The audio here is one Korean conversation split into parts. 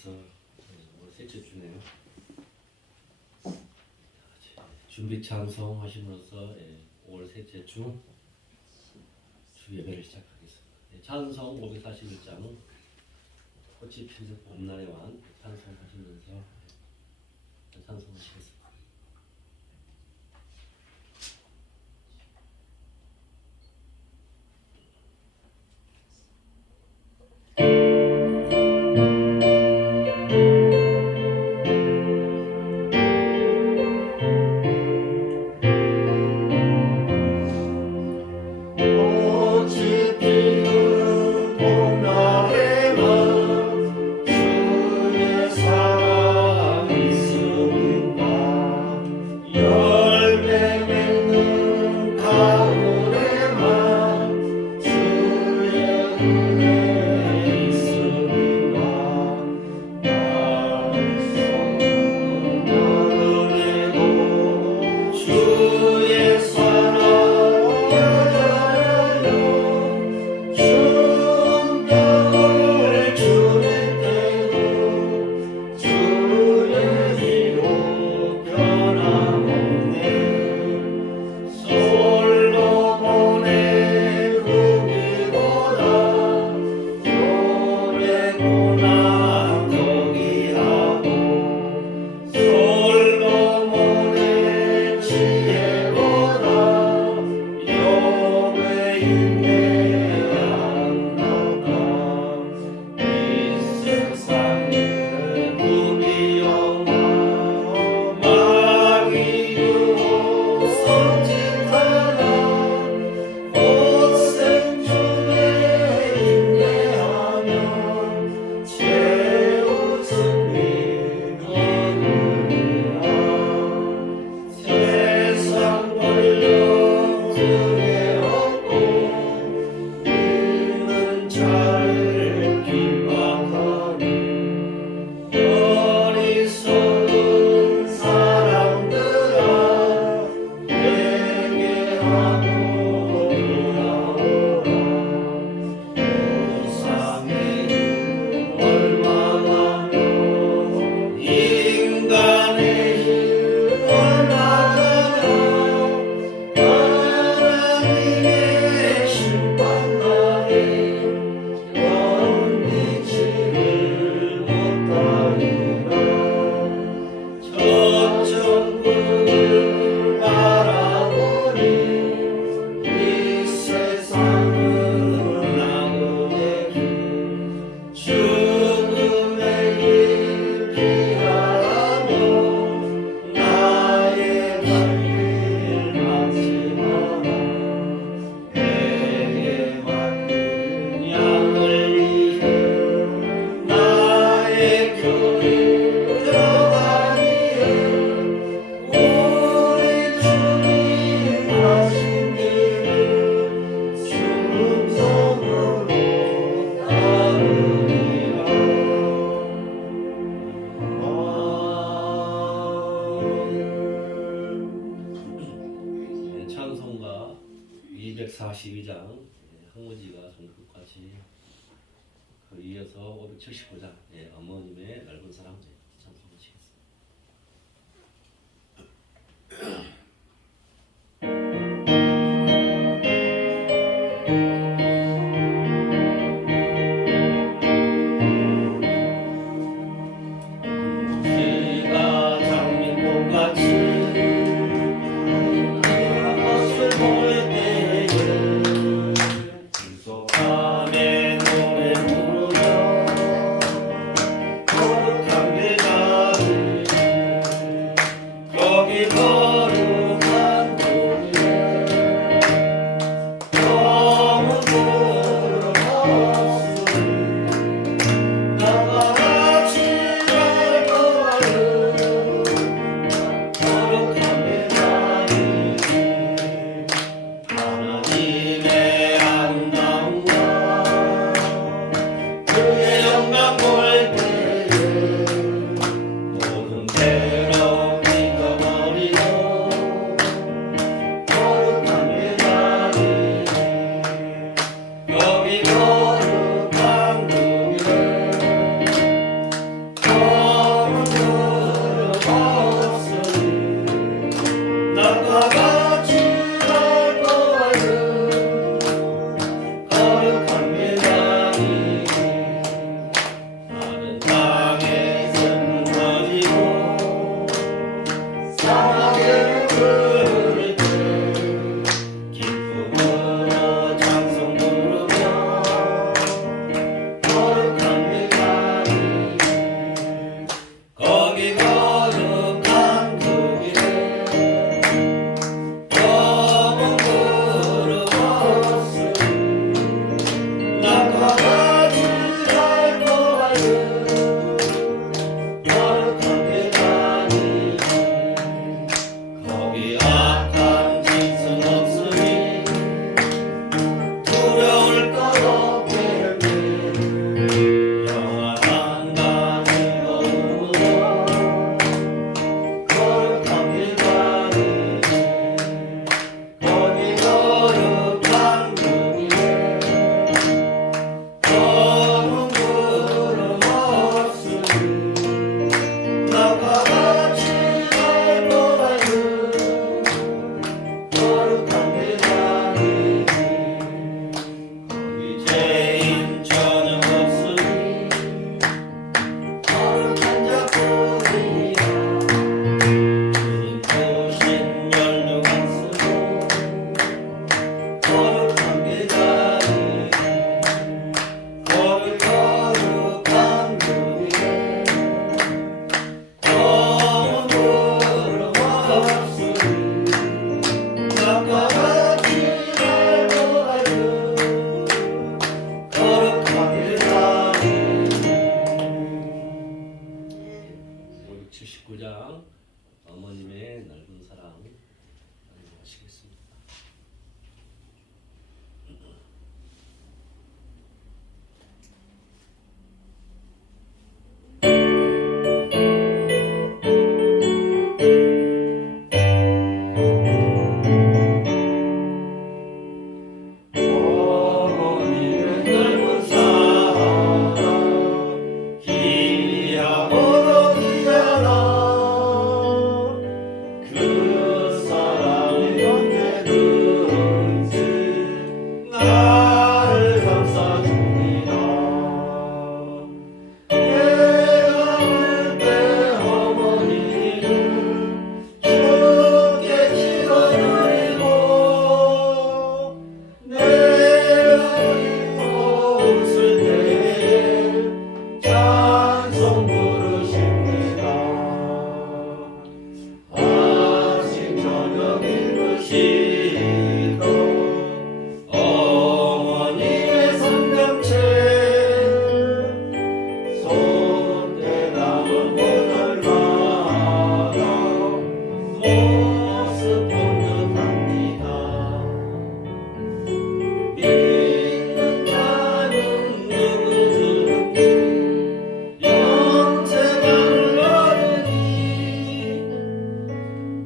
하시면서 셋째 주네요. 준비 찬송 하시면서 5월 셋째 주 예배를 시작하겠습니다. 찬송 541장 꽃이 피는 봄날의 왕 찬송하시면서 찬송하시겠습니다. 찬송가 242장 항무지가 종끝까지 그 이어서 579장 어머님의 넓은 사랑 찬송하시겠습니다. 밤에 노래 부르며 거룩한 데 나를 감싸줍니다. 내가 울 때 어머니를 주께 기도드리고 내가 기뻐 웃을 때에 찬송 부르십니다. 아침 저녁 읽으시던 어머니의 성경책 손때 남은 오늘마다 모습 본 듯합니다. 믿는 자는 누구든지 영생을 얻으니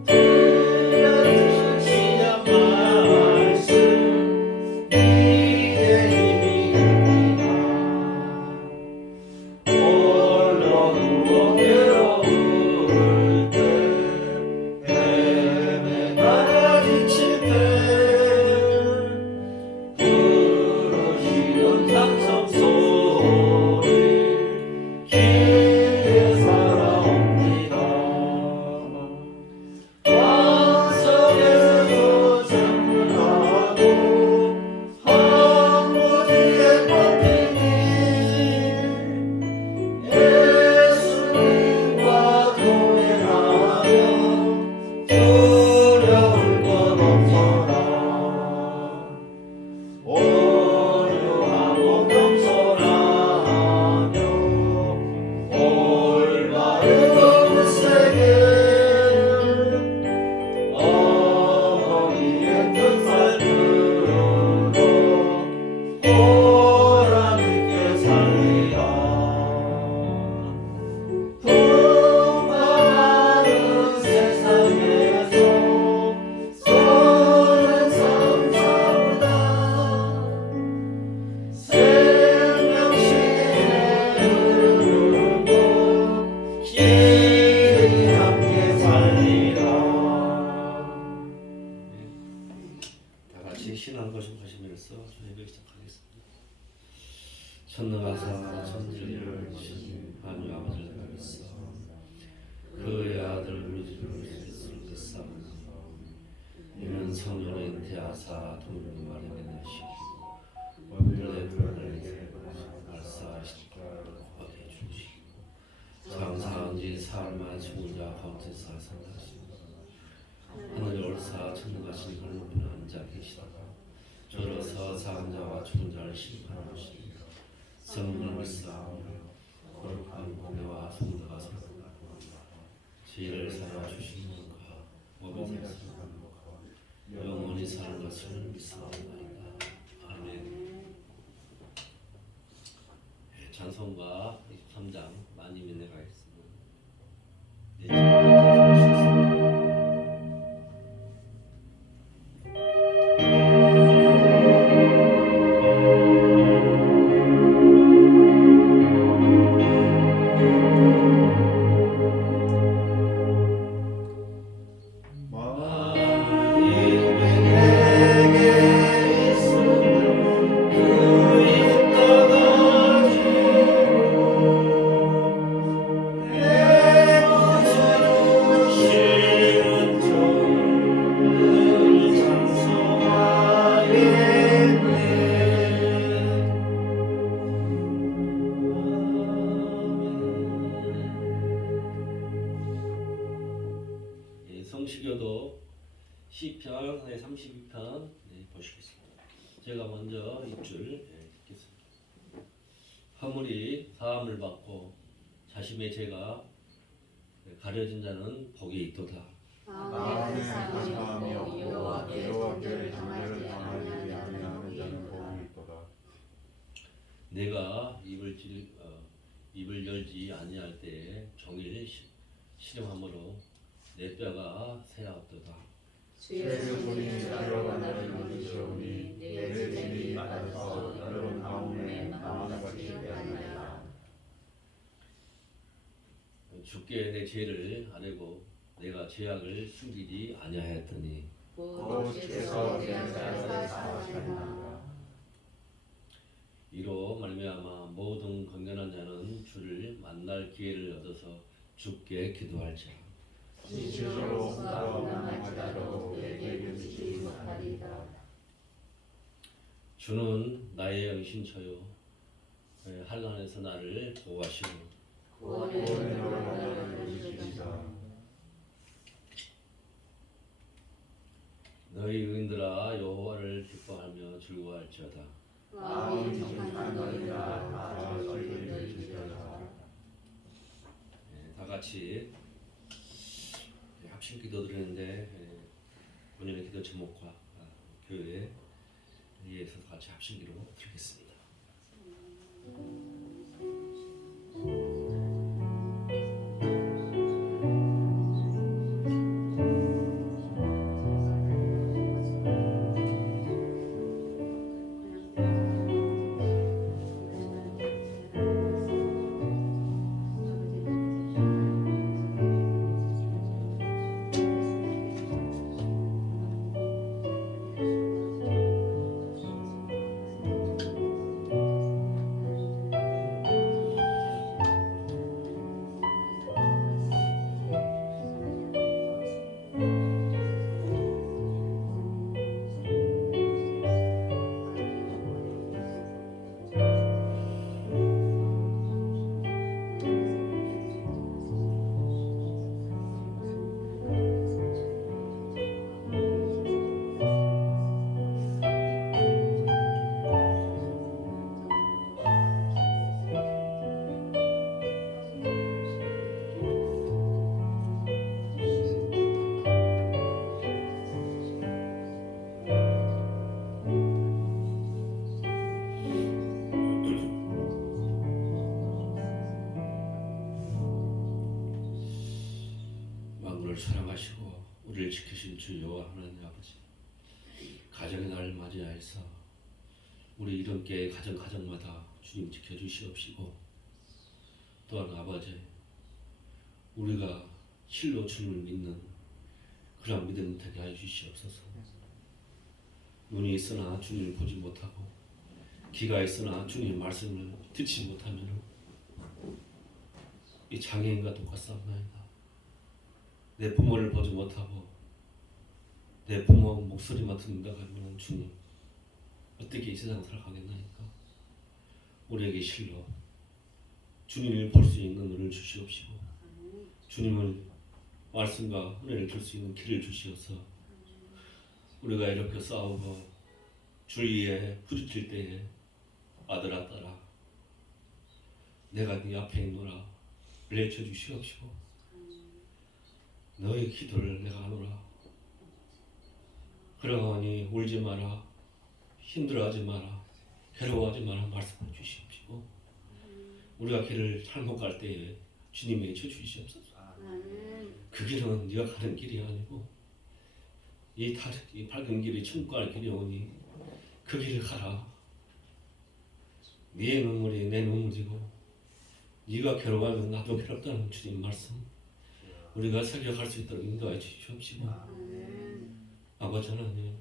들려주시는 말씀 이제 힘이 됩니다. 홀로 누워 괴로울 때 헤매다가 지칠 때 부르시는 찬송 소리 귀에 살아옵니다. 왕성에서 생물하고 황무지에 꽃피니 예수님과 동행하며 두려울 것 없어라. 온유하고 겸손하며 올바르고 굳세게 어머니의 뜻살들어 보람있게 살리라. 풍부한 세상에서 서른 삼사보다 생명식에 흐르고 길이 함께 살리라. 다 같이 신앙 고백하시면서 예배 시작하겠습니다. 천능하사 천지를 주신 하나님 아버지를 믿사 그의 아들 우리 주 예수를 믿사옵나니 이는 성령을 잉태하사 동일한 마리아에 나시고 원들의 불안을 말사하시고 거하게 해주시고 장사한 지 사흘만 죽은 자 가운데서 살아나시고 하늘에 올사 천능하신 하나님은 앉아 계시다가 저로서 사한 자와 죽은 자를 심판하시니 성령을 믿사오며 거룩한 공회와 성도가 서로나고 지혜를 사여 주시는가 몸이 살아나고 영원히 사는 것을 믿사옵나이다. 아멘. 찬송가 23장 많이 민회가겠습니다. 네, 찬송하시겠습니다. 성시교도 시편 32편 보시겠습니다. 제가 먼저 입줄 읽겠습니다. 허물이 사함을 받고 자신의 죄가 가려진 자는 복이 있도다. 마음에 감사하며 여호와께 장례를 당하지 아니하는 자는 복이 있도다. 내가 입을 열지 아니할 때에 종일 신음함으로 내 뼈가 새하옵도다. 주의 손이 들어가 나를 이루시오니 내 죄를 받아서 여러분 가운데 나와 같이 되었나이다. 주께 내 죄를 아뢰고 내가 죄악을 숨기지 아니하였더니 또 주께서 내 죄악을 사하시나이다. 기회를 얻어서 주께 기도할지라. 스스로 운항할지라도 내게 이르지 못하리라. 주는 나의 영신처요 한란에서 나를 보호하시고 구원의 너를 이루시리라. 너희 의인들아 여호와를 기뻐하며 즐거워할지어다. 마음이 정한 너희가 다 너희를 지켜라. 다 같이 합심 기도 드리는데 본인의 기도 제목과 교회에 의해서 같이 합심 기도 드리겠습니다. 만물을 사랑하시고 우리를 지키신 주 여호와 하나님 아버지, 가정의 날을 맞이하여서 우리 이름께 가정마다 주님 지켜주시옵시고, 또한 아버지 우리가 실로 주님을 믿는 그런 믿음 되게 해주시옵소서. 눈이 있으나 주님을 보지 못하고 귀가 있으나 주님의 말씀을 듣지 못하면 이 장애인과 똑같사옵나이다. 내 부모를 보지 못하고 내 부모 목소리만 듣는다고 하면 주님 어떻게 이 세상 살아가겠나니까. 우리에게 실로 주님을 볼 수 있는 눈을 주시옵시고, 주님을 말씀과 은혜를 줄 수 있는 길을 주시어서 우리가 이렇게 싸우고 주위에 부딪힐 때에 아들아 딸아 내가 네 앞에 있노라 외쳐 주시옵시고, 너의 기도를 내가 하노라. 그러하니 울지 마라, 힘들어하지 마라, 괴로워하지 마라 말씀해 주시옵시고, 우리가 길을 잘못 갈 때에 주님이 외쳐 주시옵소서. 그 길은 네가 가는 길이 아니고 이 밝은 길이 천국 갈 길이 오니 그 길을 가라. 네 눈물이 내 눈물이고 네가 괴로워하면 나도 괴롭다는 주님 말씀 우리가 설교할 수 있도록 인도해 주시옵시고, 아버지 하나님,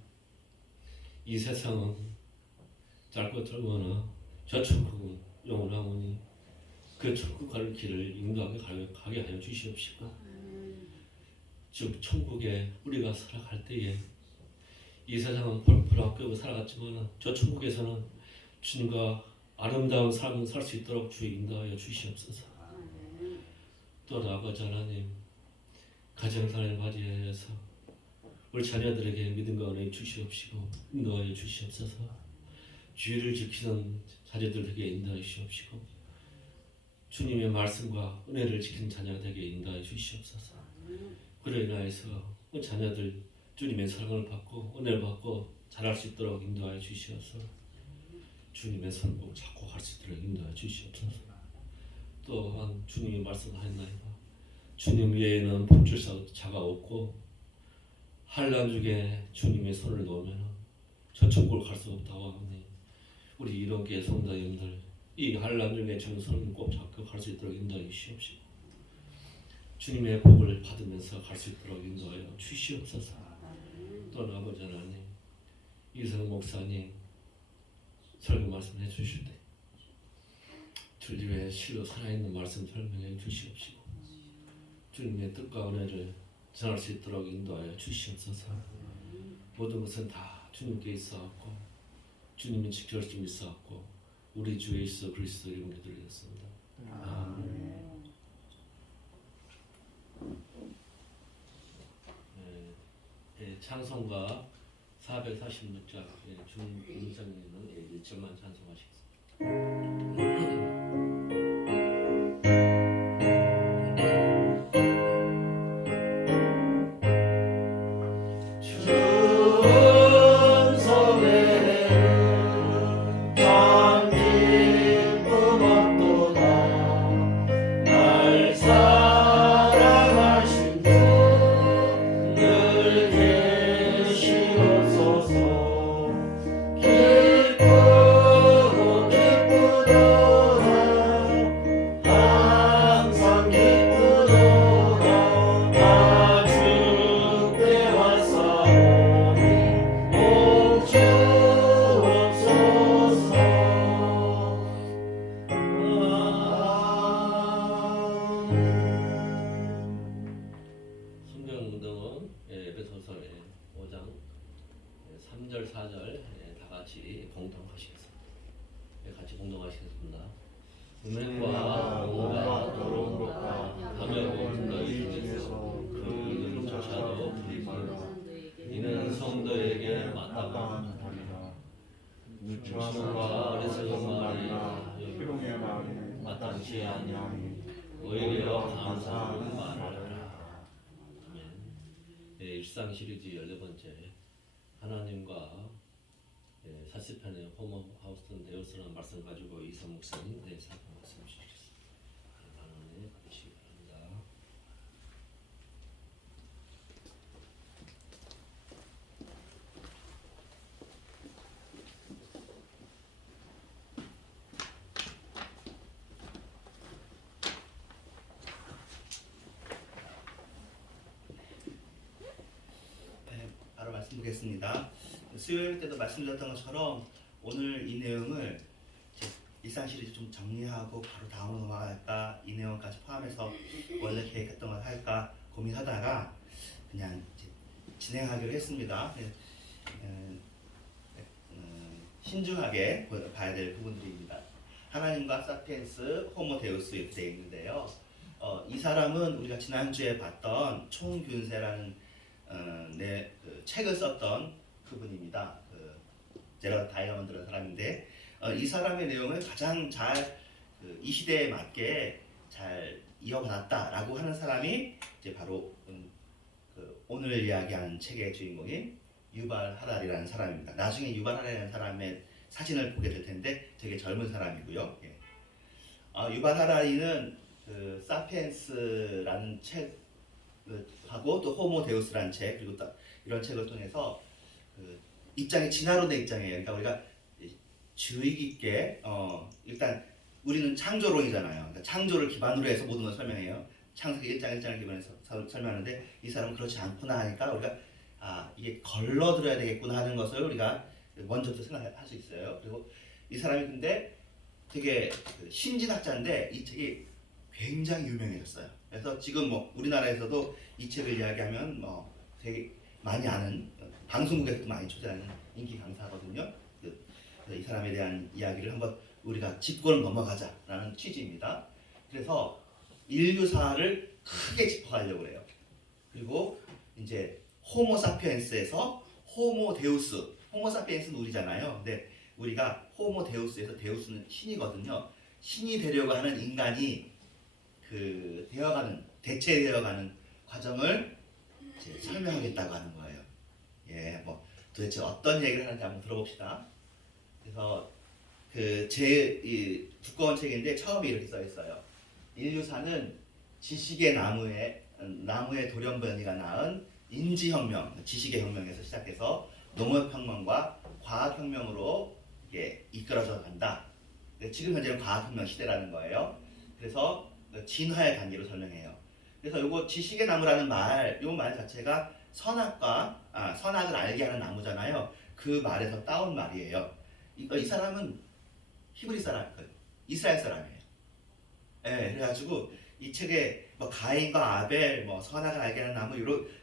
이 세상은 짧고 짧으나 저 천국은 영원하오니 그 천국 갈 길을 인도하게 가게 하여 주시옵시고, 즉 천국에 우리가 살아갈 때에 이 세상은 불합격으로 살아갔지만 저 천국에서는 주님과 아름다운 삶을 살 수 있도록 주 인도하여 주시옵소서. 또 아버지 하나님, 가정사를 맞이하여서 우리 자녀들에게 믿음과 은혜 주시옵시고 인도하여 주시옵소서. 주의를 지키는 자녀들에게 인도하여 주시옵시고, 주님의 말씀과 은혜를 지키는 자녀들에게 인도하여 주시옵소서. 그로 인하여서 자녀들 주님의 사랑을 받고 은혜를 받고 자랄 수 있도록 인도하여 주시옵소서. 주님의 선복 찾고 갈 수 있도록 인도하여 주시옵소서. 또한 주님이 말씀하셨나이다. 주님 외에는 복주자가 없고 환난 중에 주님의 손을 놓으면 저 천국을 갈 수 없다고 하니, 우리 이런교회 성도님들 이 환난 중에 주님 손을 꼭 잡고 갈 수 있도록 인도하여 주시옵시고, 주님의 복을 받으면서 갈 수 있도록 인도하여 주시옵소서. 또 아버지 하나님, 이성 목사님 설교 말씀해 주실 때 주님의 실로 살아있는 말씀 설명해 주시옵시고 주님의 뜻과 은혜를 전할 수 있도록 인도하여 주시옵소서. 모든 것은 다 주님께 있어왔고 주님이 지켜줄 수 있어왔고 우리 주 예수 그리스도 이름으로 드리겠습니다. 아멘. 찬송가 446장 준인성님은 1절만 찬송하시겠습니다. 음행과 오가 더러운 것과 밤에 모든 너희 중에서 그 이름조차도 부리지 말라. 이는 성도에게 마땅한 말이라. 누추함과 어리석은 말이 희롱의 말이 마땅치 아니하니 오히려 감사하는 말이라. 아멘. 일상 시리즈 14번째 하나님과 사시편의 호모 하우스턴 데우스라는 말씀 가지고 이사 목사님 사건 말씀 주시겠습니다. 만원에 받으시기 바랍니다. 바로 말씀드리겠습니다. 수요일 때도 말씀드렸던 것처럼 오늘 이 내용을 일상 시리즈 좀 정리하고 바로 다음으로 넘어갈까, 이 내용까지 포함해서 원래 계획했던 걸 할까 고민하다가 그냥 진행하기로 했습니다. 신중하게 봐야 될 부분들입니다. 하나님과 사피엔스, 호모 데우스 이렇게 되어 있는데요. 이 사람은 우리가 지난주에 봤던 총균세라는 책을 썼던 그분입니다. 제가 다이아몬드라는 사람인데 이 사람의 내용을 가장 잘 이 시대에 맞게 잘 이어받았다라고 하는 사람이 이제 바로 오늘 이야기하는 책의 주인공인 유발 하랄이라는 사람입니다. 나중에 유발 하랄이라는 사람의 사진을 보게 될 텐데 되게 젊은 사람이고요. 유발 하랄이는 사피엔스라는 책하고 또 호모 데우스라는 책 그리고 또 이런 책을 통해서 입장이 진화론의 입장이에요. 그러니까 우리가 주의 깊게 일단 우리는 창조론이잖아요. 그러니까 창조를 기반으로 해서 모든 걸 설명해요. 창세기 1장 1장을 기반해서 설명하는데 이 사람은 그렇지 않구나 하니까 우리가 이게 걸러들어야 되겠구나 하는 것을 우리가 먼저부터 생각할 수 있어요. 그리고 이 사람이 근데 되게 신진학자인데 이 책이 굉장히 유명해졌어요. 그래서 지금 우리나라에서도 이 책을 이야기하면 되게 많이 아는, 방송국에서도 많이 초대하는 인기 강사거든요. 이 사람에 대한 이야기를 한번 우리가 짚고 넘어가자라는 취지입니다. 그래서 인류사를 크게 짚어가려고 해요. 그리고 이제 호모 사피엔스에서 호모 데우스, 호모 사피엔스는 우리잖아요. 근데 우리가 호모 데우스에서 데우스는 신이거든요. 신이 되려고 하는 인간이 대체되어가는 과정을 이제 설명하겠다고 하는 거예요. 도대체 어떤 얘기를 하는지 한번 들어봅시다. 그래서 이 두꺼운 책인데 처음에 이렇게 써 있어요. 인류사는 지식의 나무의 돌연변이가 낳은 인지혁명, 지식의 혁명에서 시작해서 농업혁명과 과학혁명으로 이끌어져 간다. 지금 현재는 과학혁명 시대라는 거예요. 그래서 진화의 단계로 설명해요. 그래서 요거 지식의 나무라는 요 말 자체가 선악을 알게 하는 나무잖아요. 그 말에서 따온 말이에요. 이 사람은 히브리 사람, 이스라엘 사람이에요. 예, 그래가지고 이 책에 뭐 가인과 아벨, 뭐 선악을 알게 하는 나무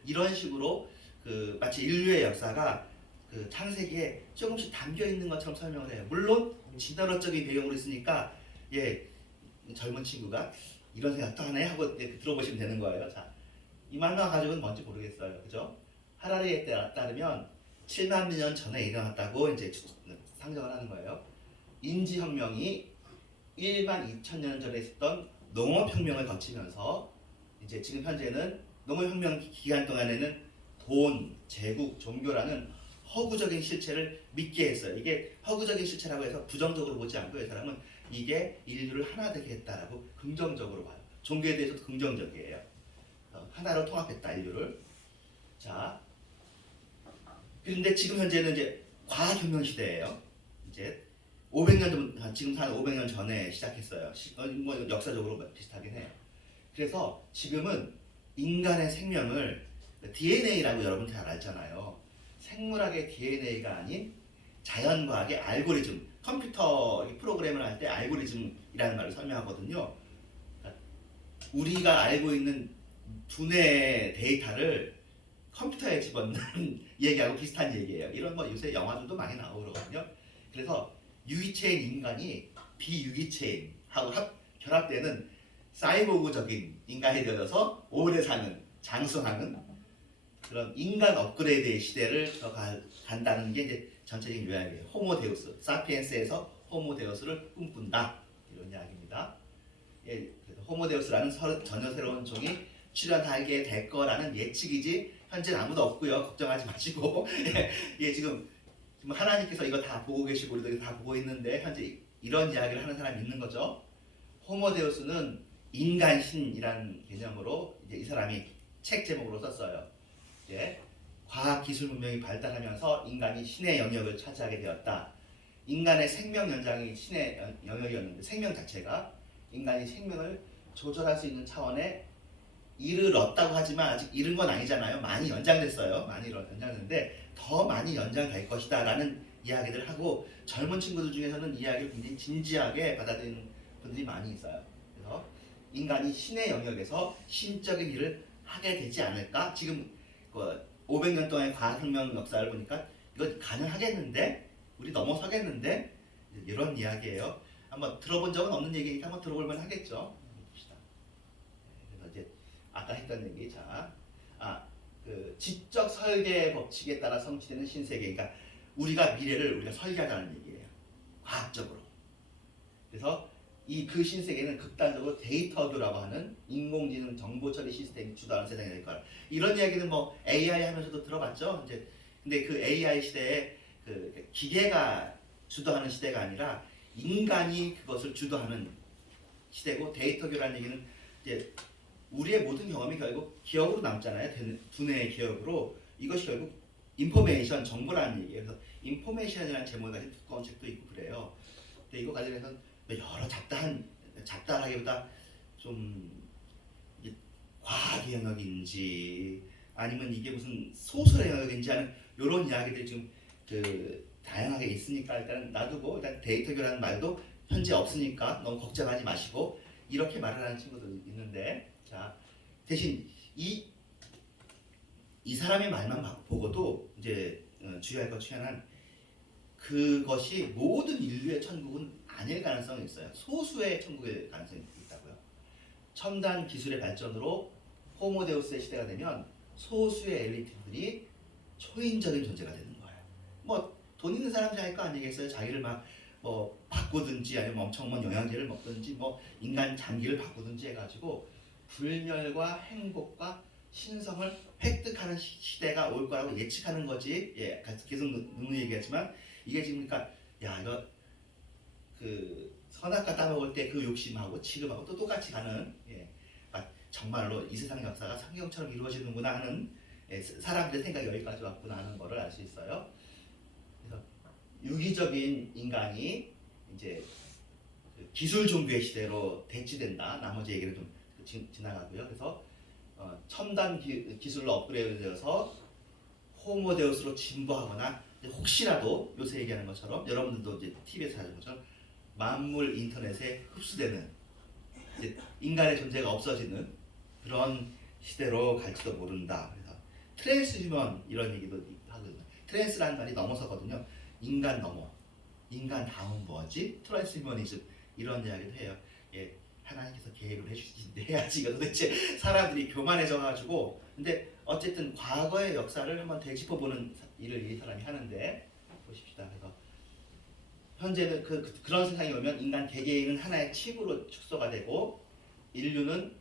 이런 식으로 그 마치 인류의 역사가 그 창세기에 조금씩 담겨 있는 것처럼 설명을 해요. 물론 진화론적인 배경으로 있으니까 예 젊은 친구가 이런 생각도 하네 하고 이렇게 들어보시면 되는 거예요. 자, 이 말만 가지고는 뭔지 모르겠어요, 그죠? 하라리에 따르면 7만 년 전에 일어났다고 이제 상정을 하는 거예요. 인지혁명이 1만 2천 년 전에 있었던 농업혁명을 거치면서 이제 지금 현재는 농업혁명 기간 동안에는 돈, 제국, 종교라는 허구적인 실체를 믿게 했어요. 이게 허구적인 실체라고 해서 부정적으로 보지 않고 이 사람은 이게 인류를 하나 되게 했다라고 긍정적으로 봐요. 종교에 대해서도 긍정적이에요. 하나로 통합했다 인류를. 자, 그런데 지금 현재는 이제 과학혁명 시대예요. 이제 500년 전, 지금 한 500년 전에 시작했어요. 뭐 역사적으로 비슷하긴 해요. 그래서 지금은 인간의 생명을 DNA라고 여러분 잘 알잖아요. 생물학의 DNA가 아닌 자연과학의 알고리즘, 컴퓨터 프로그램을 할 때 알고리즘이라는 말을 설명하거든요. 그러니까 우리가 알고 있는 두뇌 데이터를 컴퓨터에 집어넣는 얘기하고 비슷한 얘기예요. 이런 거 요새 영화들도 많이 나오고 그러거든요. 그래서 유기체인 인간이 비유기체인하고 결합되는 사이보그적인 인간이 되어서 오래 사는, 장수하는 그런 인간 업그레이드의 시대를 간다는 게 이제 전체적인 요약이에요. 호모데우스, 사피엔스에서 호모데우스를 꿈꾼다 이런 이야기입니다. 예, 그래서 호모데우스라는 전혀 새로운 종이 출현하게 될 거라는 예측이지 현재는 아무도 없고요. 걱정하지 마시고 예, 지금 하나님께서 이거 다 보고 계시고 우리도 다 보고 있는데 현재 이런 이야기를 하는 사람이 있는 거죠. 호모데우스는 인간신이라는 개념으로 이제 이 사람이 책 제목으로 썼어요. 이제 과학 기술 문명이 발달하면서 인간이 신의 영역을 차지하게 되었다. 인간의 생명 연장이 신의 영역이었는데 생명 자체가 인간이 생명을 조절할 수 있는 차원에 이르렀다고 하지만 아직 이른 건 아니잖아요. 많이 연장됐어요. 많이 연장됐는데 더 많이 연장될 것이다 라는 이야기들을 하고 젊은 친구들 중에서는 이 이야기를 굉장히 진지하게 받아들이는 분들이 많이 있어요. 그래서 인간이 신의 영역에서 신적인 일을 하게 되지 않을까? 지금 500년 동안의 과학혁명 역사를 보니까 이거 가능하겠는데? 우리 넘어서겠는데? 이런 이야기예요. 한번 들어본 적은 없는 얘기니까 한번 들어볼 만 하겠죠. 봅시다. 그래서 이제 아까 했던 얘기, 그 지적 설계 법칙에 따라 성취되는 신세계, 그러니까 우리가 미래를 우리가 설계하자는 얘기예요. 과학적으로. 그래서 그 신세계는 극단적으로 데이터교라고 하는 인공지능 정보처리 시스템이 주도하는 세상이 될 거라. 이런 이야기는 뭐 AI 하면서도 들어봤죠. 이제 근데 그 AI 시대에 그 기계가 주도하는 시대가 아니라 인간이 그것을 주도하는 시대고, 데이터교라는 얘기는 이제 우리의 모든 경험이 결국 기억으로 남잖아요. 두뇌의 기억으로. 이것이 결국 인포메이션, 정보라는 얘기예요. 그래서 인포메이션이라는 제목을 가진 두꺼운 책도 있고 그래요. 근데 이거 관련해서 여러 잡다하기보다 좀 과학의 영역인지 아니면 이게 무슨 소설의 영역인지 하는 이런 이야기들이 지금 다양하게 있으니까 일단 놔두고, 일단 데이터교라는 말도 현재 없으니까 너무 걱정하지 마시고 이렇게 말을 하는 친구들 있는데, 자 대신 이 사람의 말만 보고도 이제 주의할 것 중에 하나는 그것이 모든 인류의 천국은 아닐 가능성이 있어요. 소수의 천국의 가능성이 있다고요. 첨단 기술의 발전으로 호모데우스의 시대가 되면 소수의 엘리트들이 초인적인 존재가 되는 거예요. 뭐 돈 있는 사람들이 할 거 아니겠어요? 자기를 막 뭐 바꾸든지 아니면 엄청 먼 영양제를 먹든지 뭐 인간 장기를 바꾸든지 해가지고 불멸과 행복과 신성을 획득하는 시대가 올 거라고 예측하는 거지. 예, 계속 누누이 얘기하지만 이게 지금 그러니까 이거 그 선악과 따먹을 때 그 욕심하고 지금하고 또 똑같이 가는, 정말로 이 세상 역사가 성경처럼 이루어지는구나 하는 사람들의 생각이 여기까지 왔구나 하는 거를 알 수 있어요. 그래서 유기적인 인간이 이제 기술 종교의 시대로 대치된다. 나머지 얘기를 좀 지나가고요. 그래서 첨단 기술로 업그레이드되어서 호모데우스로 진보하거나 혹시라도 요새 얘기하는 것처럼 여러분들도 이제 TV에서 하는 것처럼 만물 인터넷에 흡수되는 이제 인간의 존재가 없어지는 그런 시대로 갈지도 모른다. 그래서 트랜스휴먼 이런 얘기도 하거든요. 트랜스라는 말이 넘어서거든요. 인간 넘어. 인간 다음 뭐지? 트랜스휴머니즘 이런 이야기도 해요. 예, 하나님께서 계획을 해야지. 이거 도대체 사람들이 교만해져가지고. 근데 어쨌든 과거의 역사를 한번 되짚어보는 일을 이 사람이 하는데 보십시다. 그래서 현재는 그런 세상이 오면 인간 개개인은 하나의 칩으로 축소가 되고 인류는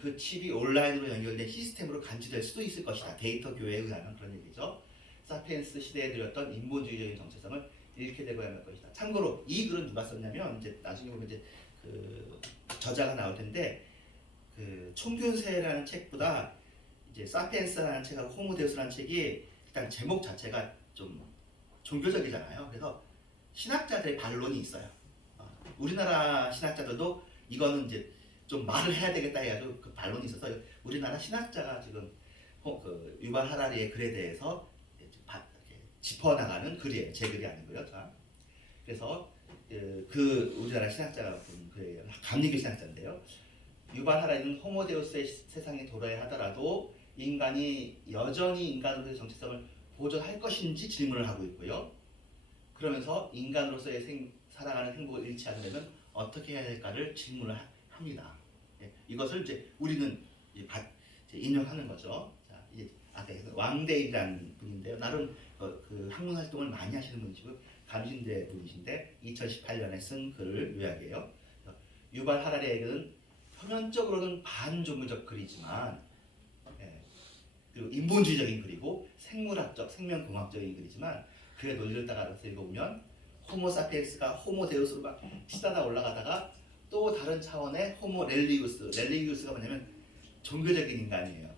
그 칩이 온라인으로 연결된 시스템으로 감지될 수도 있을 것이다. 데이터 교회에 의하면 그런 얘기죠. 사피엔스 시대에 들였던 인본주의적인 정체성을 잃게 되고야 말 것이다. 참고로 이 글은 누가 썼냐면 이제 나중에 보면 이제 그 저자가 나올 텐데 그 총균세라는 책보다 이제 사피엔스라는 책하고 호모데우스라는 책이 일단 제목 자체가 좀 종교적이잖아요. 그래서 신학자들의 반론이 있어요. 우리나라 신학자들도 이거는 이제 좀 말을 해야 되겠다 해가지고 그 반론이 있어서 우리나라 신학자가 지금 그 유발 하라리의 글에 대해서 짚어나가는 글이에요. 제 글이 아니고요. 자, 그래서 그 우리나라 신학자가 본 글이에요. 감리교 신학자인데요. 유발 하라리는 호모데우스의 세상에 돌아야 하더라도 인간이 여전히 인간으로서의 정체성을 보존할 것인지 질문을 하고 있고요. 그러면서 인간으로서의 살아가는 행복을 잃지 않으려면 어떻게 해야 할까를 질문을 합니다. 예, 이것을 이제 우리는 이제 인용하는 거죠. 자, 이제 아까 왕대이라는 분인데요. 나름 그 학문 활동을 많이 하시는 분이시고 감신대 분이신데 2018년에 쓴 글을 요약해요. 유발 하라리의 글은 표면적으로는 반종교적 글이지만 그리고 인본주의적인 글이고 생물학적, 생명공학적인 글이지만 그의 논리를 따라서 읽어보면 호모사피엔스가 호모데우스로 막 치닫아 올라가다가 또 다른 차원의 호모 렐리기우스가 뭐냐면 종교적인 인간이에요.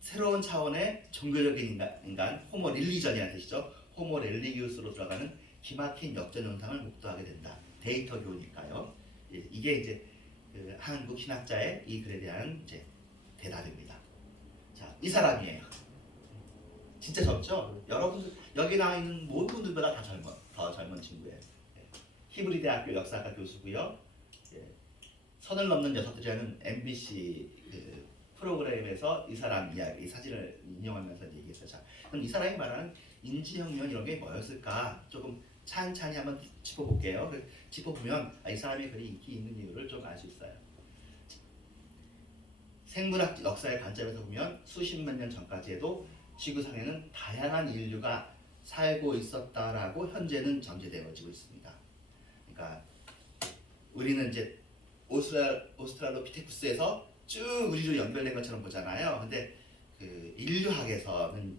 새로운 차원의 종교적인 인간 호모 릴리전이라는 뜻이죠. 호모 렐리기우스로 들어가는 기막힌 역전 현상을 목도하게 된다. 데이터 교니까요. 이게 이제 그 한국 신학자의 이 글에 대한 이제 대답입니다. 자, 이 사람이에요. 진짜 젊죠? 여러분들 여기 나와 있는 모든 분들보다 더 젊은 친구예요. 히브리 대학교 역사학과 교수고요. 선을 넘는 녀석들이라는 MBC 그 프로그램에서 이 사람 이야기, 이 사진을 인용하면서 얘기했어요. 자, 그럼 이 사람이 말하는 인지혁명 이런 게 뭐였을까? 조금 찬찬히 한번 짚어볼게요. 짚어보면 이 사람의 글이 인기 있는 이유를 좀 알 수 있어요. 생물학 역사의 관점에서 보면 수십만 년 전까지 해도 지구상에는 다양한 인류가 살고 있었다라고 현재는 전제되어지고 있습니다. 그러니까 우리는 이제 오스트랄로피테쿠스에서 쭉 우리로 연결된 것처럼 보잖아요. 근데 그 인류학에서는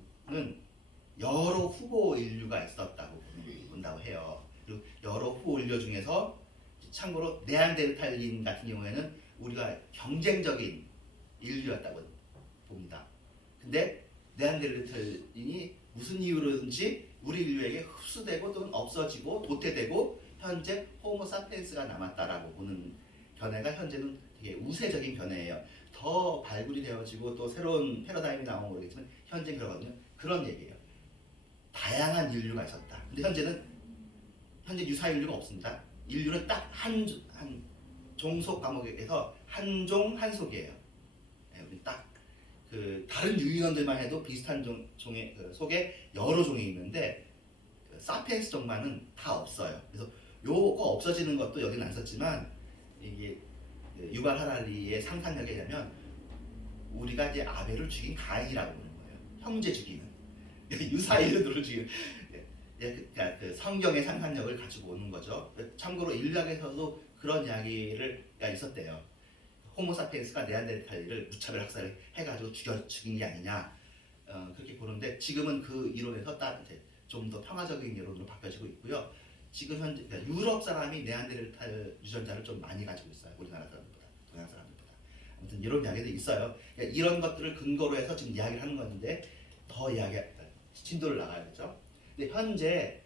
여러 후보 인류가 있었다고 본다고 해요. 그리고 여러 후보 인류 중에서 참고로 네안데르탈인 같은 경우에는 우리가 경쟁적인 인류였다고 봅니다. 근데 네안데르탈인이 무슨 이유로든지 우리 인류에게 흡수되고 또는 없어지고 도태되고 현재 호모 사피엔스가 남았다라고 보는 견해가 현재는 되게 우세적인 견해예요. 더 발굴이 되어지고 또 새로운 패러다임이 나오면 모르겠지만 현재 그러거든요. 그런 얘기예요. 다양한 인류가 있었다. 근데 현재 유사 인류가 없습니다. 인류는 딱 한 종속 과목에서 한 종 한 속이에요. 딱 그 다른 유인원들만 해도 비슷한 종의 속에 여러 종이 있는데 사피엔스 종만은 다 없어요. 그래서 요거 없어지는 것도 여기는 안 썼지만 이게 유발 하라리의 상상력에 의하면 우리가 이제 아벨을 죽인 가인이라고 보는 거예요. 형제 죽이는 유사 인류들을 죽이는 그러니까 그 성경의 상상력을 가지고 오는 거죠. 참고로 인류학에서도 그런 이야기가 있었대요. 호모사피엔스가 네안데르탈인을 무차별 학살을 해가지고 죽인 게 아니냐 그렇게 보는데 지금은 그 이론에서 이제 좀 더 평화적인 이론으로 바뀌어지고 있고요. 지금 현재 그러니까 유럽 사람이 네안데르탈 유전자를 좀 많이 가지고 있어요. 우리나라 사람들보다, 동양 사람들보다. 아무튼 이런 이야기도 있어요. 그러니까 이런 것들을 근거로 해서 지금 이야기를 하는 건데 더 진도를 나가야죠. 근데 현재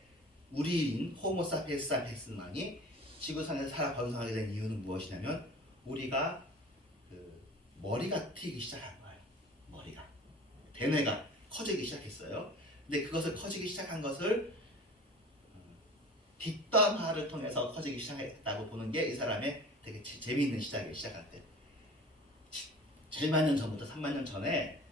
우리인 호모사피엔스 사피엔스만이 지구상에서 살아 번성하게 된 이유는 무엇이냐면 우리가 머리가 트이기 시작한 거예요. 머리가 대뇌가 커지기 시작했어요. 근데 그것을 커지기 시작한 것을 뒷담화를 통해서 커지기 시작했다고 보는 게 이 사람의 되게 재미있는 시작이에요. 시작할 때 7만 년 전부터 3만 년 전에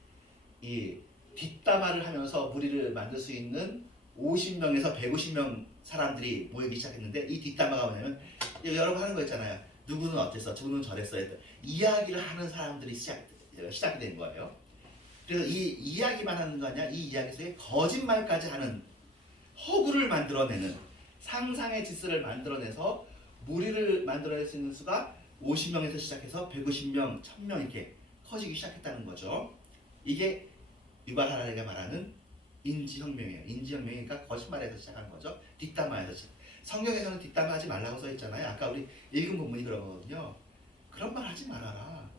이 뒷담화를 하면서 무리를 만들 수 있는 50명에서 150명 사람들이 모이기 시작했는데, 이 뒷담화가 뭐냐면 여러분 하는 거 있잖아요. 누구는 어땠어, 누구는 저랬어, 이야기를 하는 사람들이 시작이 된 거예요. 그래서 이 이야기만 하는 거 아니야. 이 이야기 속에 거짓말까지 하는, 허구를 만들어내는, 상상의 짓을 만들어내서 무리를 만들어낼 수 있는 수가 50명에서 시작해서 150명, 1000명 이렇게 커지기 시작했다는 거죠. 이게 유발 하라리가 말하는 인지혁명이에요. 인지혁명이니까 거짓말에서 시작한 거죠. 뒷담화에서. 성경에서는 뒷담화하지 말라고 써 있잖아요. 아까 우리 읽은 본문이 그런 거거든요. 그런 말 하지 말아라.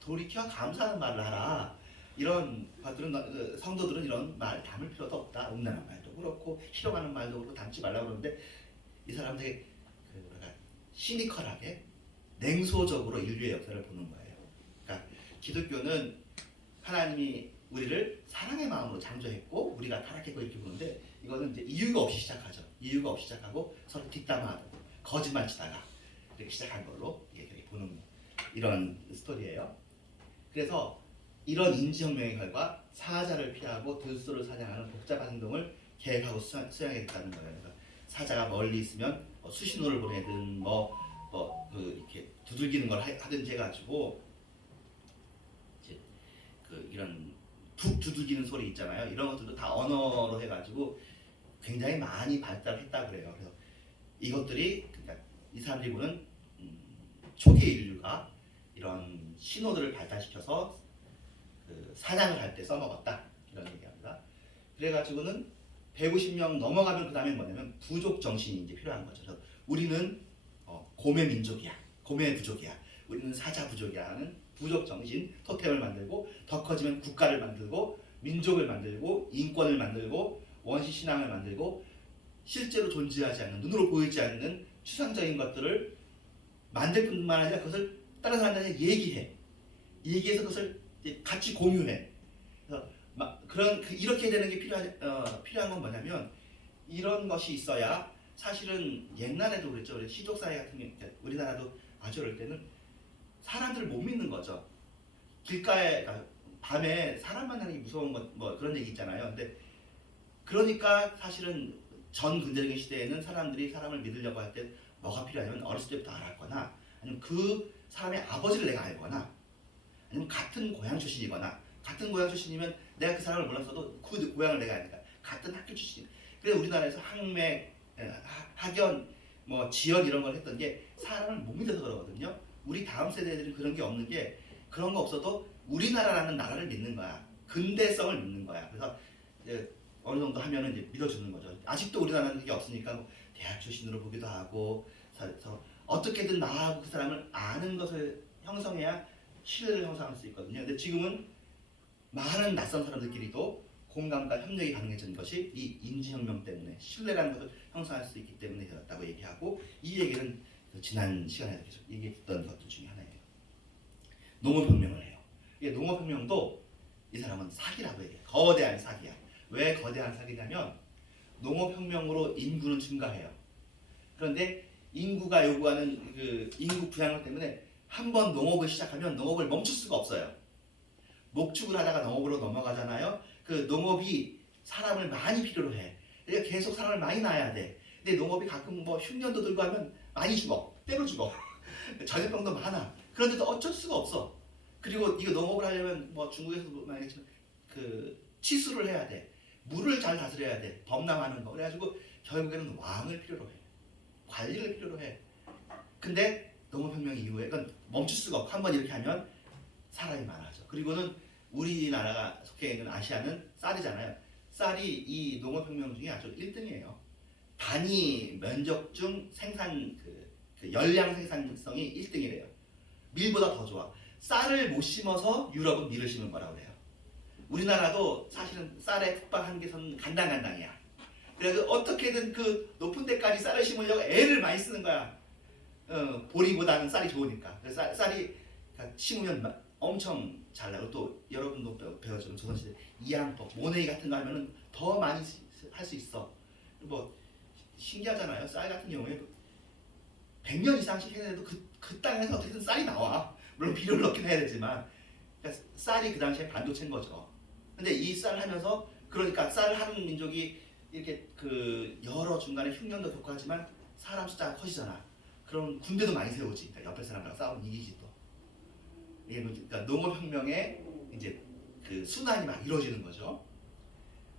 돌이켜 감사하는 말을 하라. 이런 것들은, 성도들은 이런 말 담을 필요도 없다. 음란한 말도 그렇고 희롱하는 말도 그렇고 담지 말라고 그러는데, 이 사람들이 시니컬하게 냉소적으로 인류의 역사를 보는 거예요. 그러니까 기독교는 하나님이 우리를 사랑의 마음으로 창조했고 우리가 타락했고 이렇게 보는데, 이거는 이제 이유가 없이 시작하죠. 이유가 없이 시작하고 서로 뒷담화하고 거짓말 치다가 이렇게 시작한 걸로 이렇게 보는 이런 스토리예요. 그래서 이런 인지혁명의 결과 사자를 피하고 들소를 사냥하는 복잡한 행동을 계획하고 수행했다는 거예요. 그러니까 사자가 멀리 있으면 수신호를 보내든 이렇게 두들기는 걸 하든지 해가지고 이제 이런 북 두들기는 소리 있잖아요. 이런 것들도 다 언어로 해가지고 굉장히 많이 발달했다 그래요. 그래서 이것들이, 그러니까 이 사람들이 보는 초기 인류가 이런 신호들을 발달시켜서 사냥을 할 때 써먹었다, 이런 얘기합니다. 그래가지고는 150명 넘어가면 그 다음에 뭐냐면 부족 정신이 이제 필요한 거죠. 그래서 우리는 고매 민족이야, 고매 부족이야, 우리는 사자 부족이야 하는 부족 정신, 토템을 만들고, 더 커지면 국가를 만들고, 민족을 만들고, 인권을 만들고, 원시 신앙을 만들고, 실제로 존재하지 않는, 눈으로 보이지 않는 추상적인 것들을 만들 뿐만 아니라 그것을 다른 사람들한테 얘기해서 그것을 같이 공유해. 그래서 이렇게 되는 게 필요한 건 뭐냐면, 이런 것이 있어야, 사실은 옛날에도 그랬죠. 우리 시족 사회 같은 경우, 우리나라도 아주 어릴 때는 사람들을 못 믿는 거죠. 길가에 밤에 사람 만나는 게 무서운 것, 그런 얘기 있잖아요. 근데 그러니까 사실은 전 근대적인 시대에는 사람들이 사람을 믿으려고 할 때 뭐가 필요하냐면, 어렸을 때부터 알았거나, 아니면 그 사람의 아버지를 내가 알거나, 아니면 같은 고향 출신이거나, 같은 고향 출신이면 내가 그 사람을 몰랐어도 그 고향을 내가 아니까 같은 학교 출신. 그래서 우리나라에서 학맥, 학연, 지연 이런 걸 했던 게 사람을 못 믿어서 그러거든요. 우리 다음 세대들은 그런 게 없는 게, 그런 거 없어도 우리나라라는 나라를 믿는 거야. 근대성을 믿는 거야. 그래서 이제 어느 정도 하면은 이제 믿어주는 거죠. 아직도 우리나라는 그게 없으니까 대학 출신으로 보기도 하고, 그래서 어떻게든 나하고 그 사람을 아는 것을 형성해야 신뢰를 형성할 수 있거든요. 근데 지금은 많은 낯선 사람들끼리도 공감과 협력이 가능해진 것이 이 인지혁명 때문에, 신뢰라는 것을 형성할 수 있기 때문에 되었다고 얘기하고, 이 얘기는 지난 시간에 계속 얘기했던 것들 중에 하나예요. 농업혁명을 해요. 이 농업혁명도 이 사람은 사기라고 얘기해요. 거대한 사기야. 왜 거대한 사기냐면, 농업혁명으로 인구는 증가해요. 그런데 인구가 요구하는 그 인구 부양을 때문에 한번 농업을 시작하면 농업을 멈출 수가 없어요. 목축을 하다가 농업으로 넘어가잖아요. 그 농업이 사람을 많이 필요로 해. 그러니까 계속 사람을 많이 낳아야 돼. 근데 농업이 가끔 흉년도 들고 하면 많이 죽어. 때로 죽어. 전염병도 많아. 그런데도 어쩔 수가 없어. 그리고 이거 농업을 하려면 중국에서도 많이 했지만 치수를 해야 돼. 물을 잘 다스려야 돼. 범람하는 거. 그래가지고 결국에는 왕을 필요로 해. 관리를 필요로 해. 근데 농업혁명 이후에 그건 멈출 수가 없고, 한번 이렇게 하면 사람이 많아져. 그리고는 우리나라가 속해 있는 아시아는 쌀이잖아요. 쌀이 이 농업혁명 중에 아주 1등이에요. 단위 면적 중 생산 그 열량 생산성이 1등이래요. 밀보다 더 좋아. 쌀을 못 심어서 유럽은 밀을 심은 거라고 해요. 우리나라도 사실은 쌀에 푹박한 게 간당간당이야. 그래서 어떻게든 그 높은 데까지 쌀을 심으려고 애를 많이 쓰는 거야. 보리보다는 쌀이 좋으니까. 그래서 쌀이 심으면 엄청 잘 나고, 또 여러분도 배웠죠. 조선시대 이양법, 모내기 같은 거 하면은 더 많이 할 수 있어. 신기하잖아요. 쌀 같은 경우에 100년 이상씩 해야 돼도 그 땅에서 어떻게든 쌀이 나와. 물론 비료를 넣긴 해야 되지만 그러니까 쌀이 그 당시에 반도체인 거죠. 근데 이 쌀 하면서 그러니까 쌀을 하는 민족이 이렇게 그 여러 중간에 흉년도 겪고 하지만 사람 숫자가 커지잖아. 그럼 군대도 많이 세우지. 그러니까 옆에 사람랑 싸우면 이기지 또. 이게 그러니까 농업혁명의 이제 그 순환이 막 이루어지는 거죠.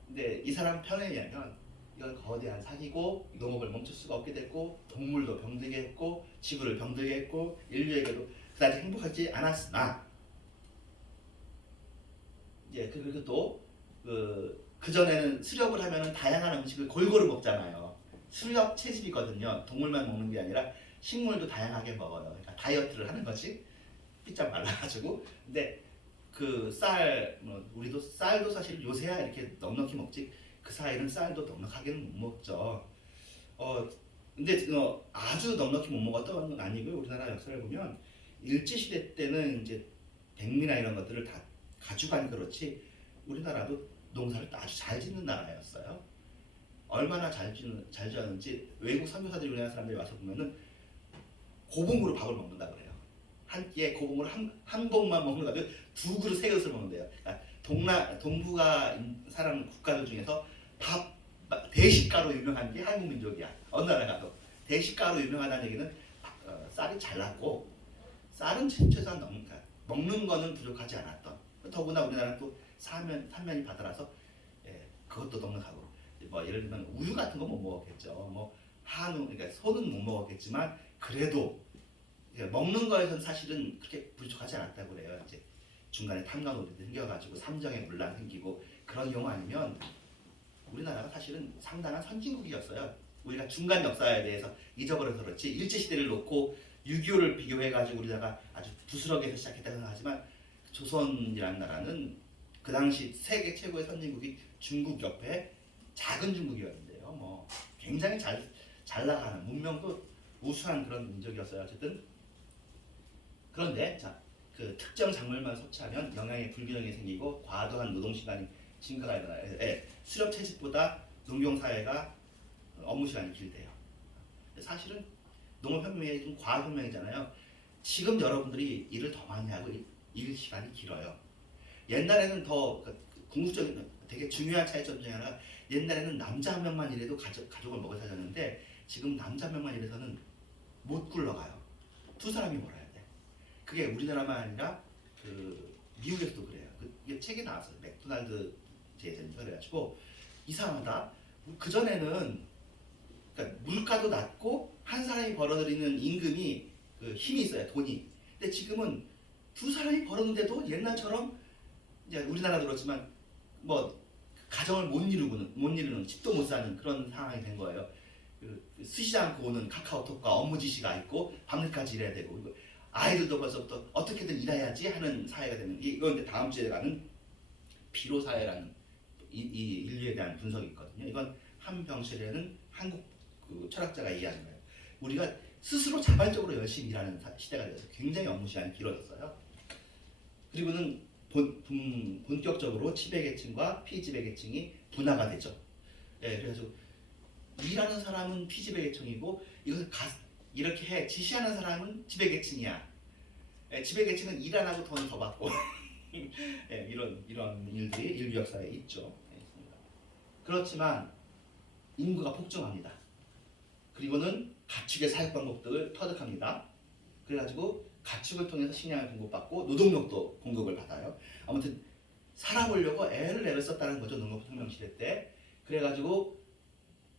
근데 이 사람 편에 의하면 이건 거대한 사기고 농업을 멈출 수가 없게 됐고 동물도 병들게 했고 지구를 병들게 했고 인류에게도 그다지 행복하지 않았으나 예 그리고 또 그 전에는 수렵을 하면은 다양한 음식을 골고루 먹잖아요. 수렵 체질이거든요. 동물만 먹는 게 아니라 식물도 다양하게 먹어요. 그러니까 다이어트를 하는 거지. 삐짝 말라가지고. 근데 그 쌀, 우리도 쌀도 사실 요새야 이렇게 넉넉히 먹지. 그 사이는 쌀도 넉넉하게는 못 먹죠. 근데 아주 넉넉히 못 먹었던 건 아니고요. 우리나라 역사를 보면 일제 시대 때는 이제 백미나 이런 것들을 다 가져간 그렇지. 우리나라도 농사를 아주 잘 짓는 나라였어요. 얼마나 잘 지었는지 외국 선교사들이 우리나라 사람들이 와서 보면은 고봉으로 밥을 먹는다 그래요. 한 끼에 고봉으로 한 봉만 먹는 거 아니고 두 그릇 세 그릇을 먹는데요. 그러니까 동북아 사람 국가들 중에서 밥 대식가로 유명한 게 한국 민족이야. 어느 나라 가도 대식가로 유명하다는 얘기는 쌀이 잘 났고 쌀은 최소한 먹는 거는 부족하지 않았던. 더구나 우리나라는 또 삼면이 바다라서 예, 그것도 넉넉하고 뭐 예를 들면 우유 같은 거 못 먹었겠죠. 뭐 한우 그러니까 소는 못 먹었겠지만 그래도 먹는 거에서는 사실은 그렇게 부족하지 않았다고 그래요. 이제 중간에 탐관오리도 생겨가지고 삼정의 문란 생기고 그런 경우 아니면 우리나라가 사실은 상당한 선진국이었어요. 우리가 중간 역사에 대해서 잊어버려서 그렇지 일제 시대를 놓고 6.25를 비교해가지고 우리나라가 아주 부스러기에서 시작했다고 생각하지만 조선이라는 나라는 그 당시 세계 최고의 선진국이 중국 옆에 작은 중국이었는데요. 뭐 굉장히 잘 나가는 문명도 우수한 그런 민족이었어요. 어쨌든 그런데 그 특정 작물만 섭취하면 영양의 불균형이 생기고 과도한 노동 시간이 증가가 일어나요. 수렵 채집보다 농경 사회가 업무 시간이 길대요. 사실은 농업혁명이 좀 과학혁명이잖아요. 지금 여러분들이 일을 더 많이 하고 일 시간이 길어요. 옛날에는 더 궁극적인 되게 중요한 차이점 중에 하나가 옛날에는 남자 한 명만 일해도 가족을 먹여 살렸는데 지금 남자 한 명만 일해서는 못 굴러가요. 두 사람이 벌어야 돼. 그게 우리나라만 아니라 그 미국에서도 그래요. 이게 책에 나왔어요. 맥도날드 제재니까 그래가지고 이상하다. 그 전에는 그러니까 물가도 낮고 한 사람이 벌어들이는 임금이 그 힘이 있어요. 돈이. 근데 지금은 두 사람이 벌었는데도 옛날처럼 이제 우리나라도 그렇지만 뭐 가정을 못 이루는 집도 못 사는 그런 상황이 된 거예요. 쓰시지 않고 오는 카카오톡과 업무 지시가 있고 밤늦게까지 일해야 되고 아이들도 벌써부터 어떻게든 일해야지 하는 사회가 되는 이건 이제 다음 주에 가는 피로 사회라는 이 인류에 대한 분석이 있거든요. 이건 한병실에는 한국 그 철학자가 얘기하는 거예요. 우리가 스스로 자발적으로 열심히 일하는 시대가 되어서 굉장히 업무 시간이 길어졌어요. 그리고는 본격적으로 지배계층과 피지배계층이 분화가 되죠. 예, 그래서 일하는 사람은 피지배계층이고 이것을 이렇게 해 지시하는 사람은 지배계층이야. 예, 지배계층은 일 안 하고 돈을 더 받고 예, 이런 일들이 인류 역사에 있죠. 예, 그렇지만 인구가 폭증합니다. 그리고는 가축의 사육 방법들을 터득합니다. 그래가지고 가축을 통해서 식량을 공급받고 노동력도 공급을 받아요. 아무튼 살아보려고 애를 썼다는 거죠. 농업혁명 시대 때. 그래가지고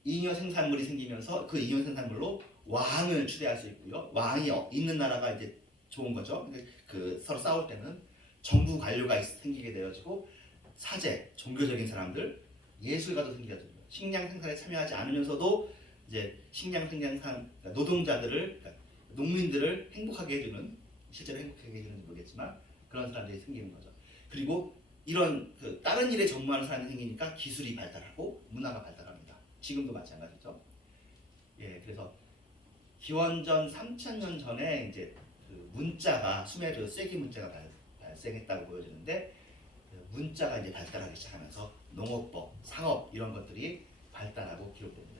잉여 생산물이 생기면서 그 잉여 생산물로 왕을 추대할 수 있고요. 왕이 있는 나라가 이제 좋은 거죠. 그 서로 싸울 때는 정부 관료가 생기게 되어지고 사제, 종교적인 사람들, 예술가도 생기게 되죠. 식량 생산에 참여하지 않으면서도 이제 식량 생산 노동자들을 농민들을 행복하게 해주는 실제로 행복하게 해주는지 모르겠지만 그런 사람들이 생기는 거죠. 그리고 이런 다른 일에 전무하는 사람이 생기니까 기술이 발달하고 문화가 발달합니다. 지금도 마찬가지죠. 예, 그래서 기원전 3000년 전에 이제 그 문자가 수메르 쐐기 문자가 발생했다고 보여지는데 문자가 이제 발달하기 시작하면서 농업법, 상업 이런 것들이 발달하고 기록됩니다.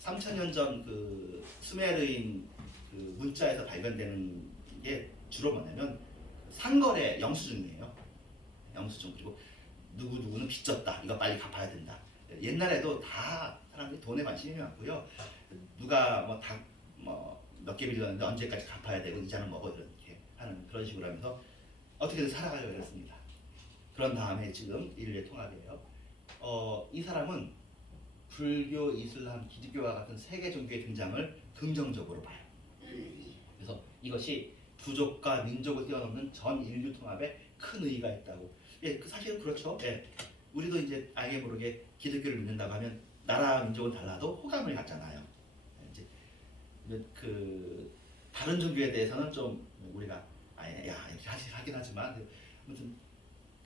3000년 전 그 수메르인 그 문자에서 발견되는 게 주로 뭐냐면 상거래 영수증이에요. 영수증. 그리고 누구누구는 빚졌다. 이거 빨리 갚아야 된다. 옛날에도 다 사람들이 돈에 관심이 많고요. 누가 몇 개 빌렸는데 언제까지 갚아야 되고 이자는 뭐고 이렇게 하는 그런 식으로 하면서 어떻게든 살아가려고 했습니다. 그런 다음에 지금 인류의 통합이에요. 이 사람은 불교, 이슬람, 기독교와 같은 세계 종교의 등장을 긍정적으로 봐요. 그래서 이것이 부족과 민족을 뛰어넘는 전 인류 통합에 큰 의의가 있다고. 예, 사실은 그렇죠. 예, 우리도 이제 알게 모르게 기독교를 믿는다고 하면 나라 민족은 달라도 호감을 갖잖아요. 이제 그 다른 종교에 대해서는 좀 우리가 이렇게 하긴 하지만 아무튼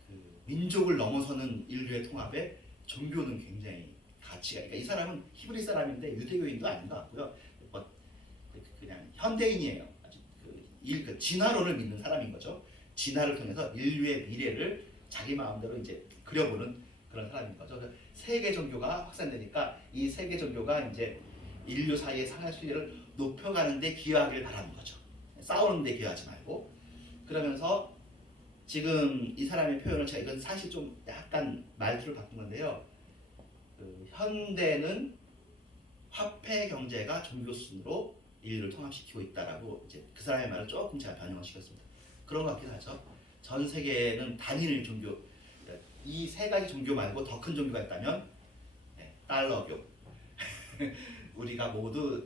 그 민족을 넘어서는 인류의 통합에 종교는 굉장히 가치가. 그러니까 이 사람은 히브리 사람인데 유대교인도 아닌 것 같고요. 그냥 현대인이에요. 아주 그 진화론을 믿는 사람인 거죠. 진화를 통해서 인류의 미래를 자기 마음대로 이제 그려보는 그런 사람인 거죠. 세계 종교가 확산되니까 이 세계 종교가 이제 인류 사이의 상하 수위를 높여가는데 기여하기를 바라는 거죠. 싸우는데 기여하지 말고. 그러면서 지금 이 사람의 표현을 제가 이건 사실 좀 약간 말투를 바꾼 건데요. 현대는 화폐 경제가 종교 순으로 인류를 통합시키고 있다라고 이제 그 사람의 말을 조금 제가 변형을 시켰습니다. 그런 것 같긴 하죠. 전 세계는 단일 종교, 이 세 가지 종교 말고 더 큰 종교가 있다면 달러교. 우리가 모두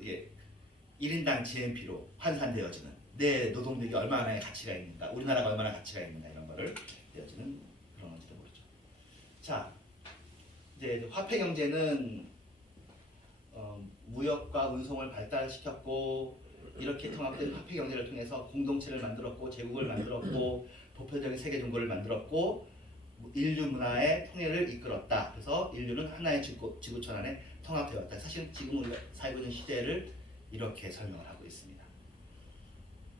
1인당 GNP로 환산되어지는 내 노동력이 얼마나 가치가 있는가, 우리나라가 얼마나 가치가 있는가 이런 거를 되어지는 그런 건지도 모르죠. 자, 이제 화폐 경제는 무역과 운송을 발달시켰고 이렇게 통합된 화폐 경제를 통해서 공동체를 만들었고 제국을 만들었고 보편적인 세계 종교를 만들었고 인류 문화의 통일을 이끌었다. 그래서 인류는 하나의 지구촌 안에 통합되었다. 사실 지금 우리가 살고 있는 시대를 이렇게 설명을 하고 있습니다.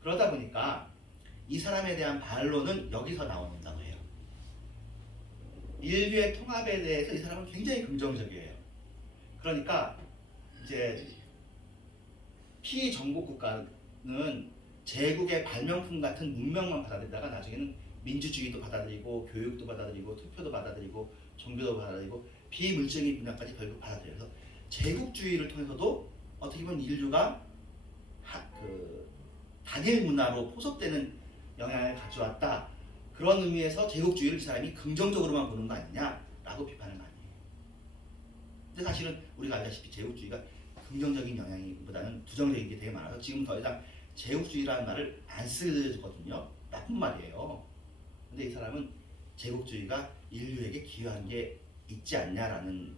그러다 보니까 이 사람에 대한 반론은 여기서 나온다고 해요. 인류의 통합에 대해서 이 사람은 굉장히 긍정적이에요. 그러니까 이제 피정복 국가는 제국의 발명품 같은 문명만 받아들이다가 나중에는 민주주의도 받아들이고 교육도 받아들이고 투표도 받아들이고 종교도 받아들이고 비물질적인 분야까지 결국 받아들여서 제국주의를 통해서도 어떻게 보면 인류가 단일 문화로 포섭되는 영향을 가져왔다. 그런 의미에서 제국주의를 이 사람이 긍정적으로만 보는 거 아니냐라고 비판을 많이 해요. 근데 사실은 우리가 알다시피 제국주의가 긍정적인 영향보다는 부정적인 게 되게 많아서 지금 더 이상 제국주의라는 말을 안 쓰거든요. 나쁜 말이에요. 근데 이 사람은 제국주의가 인류에게 기여한 게 있지 않냐라는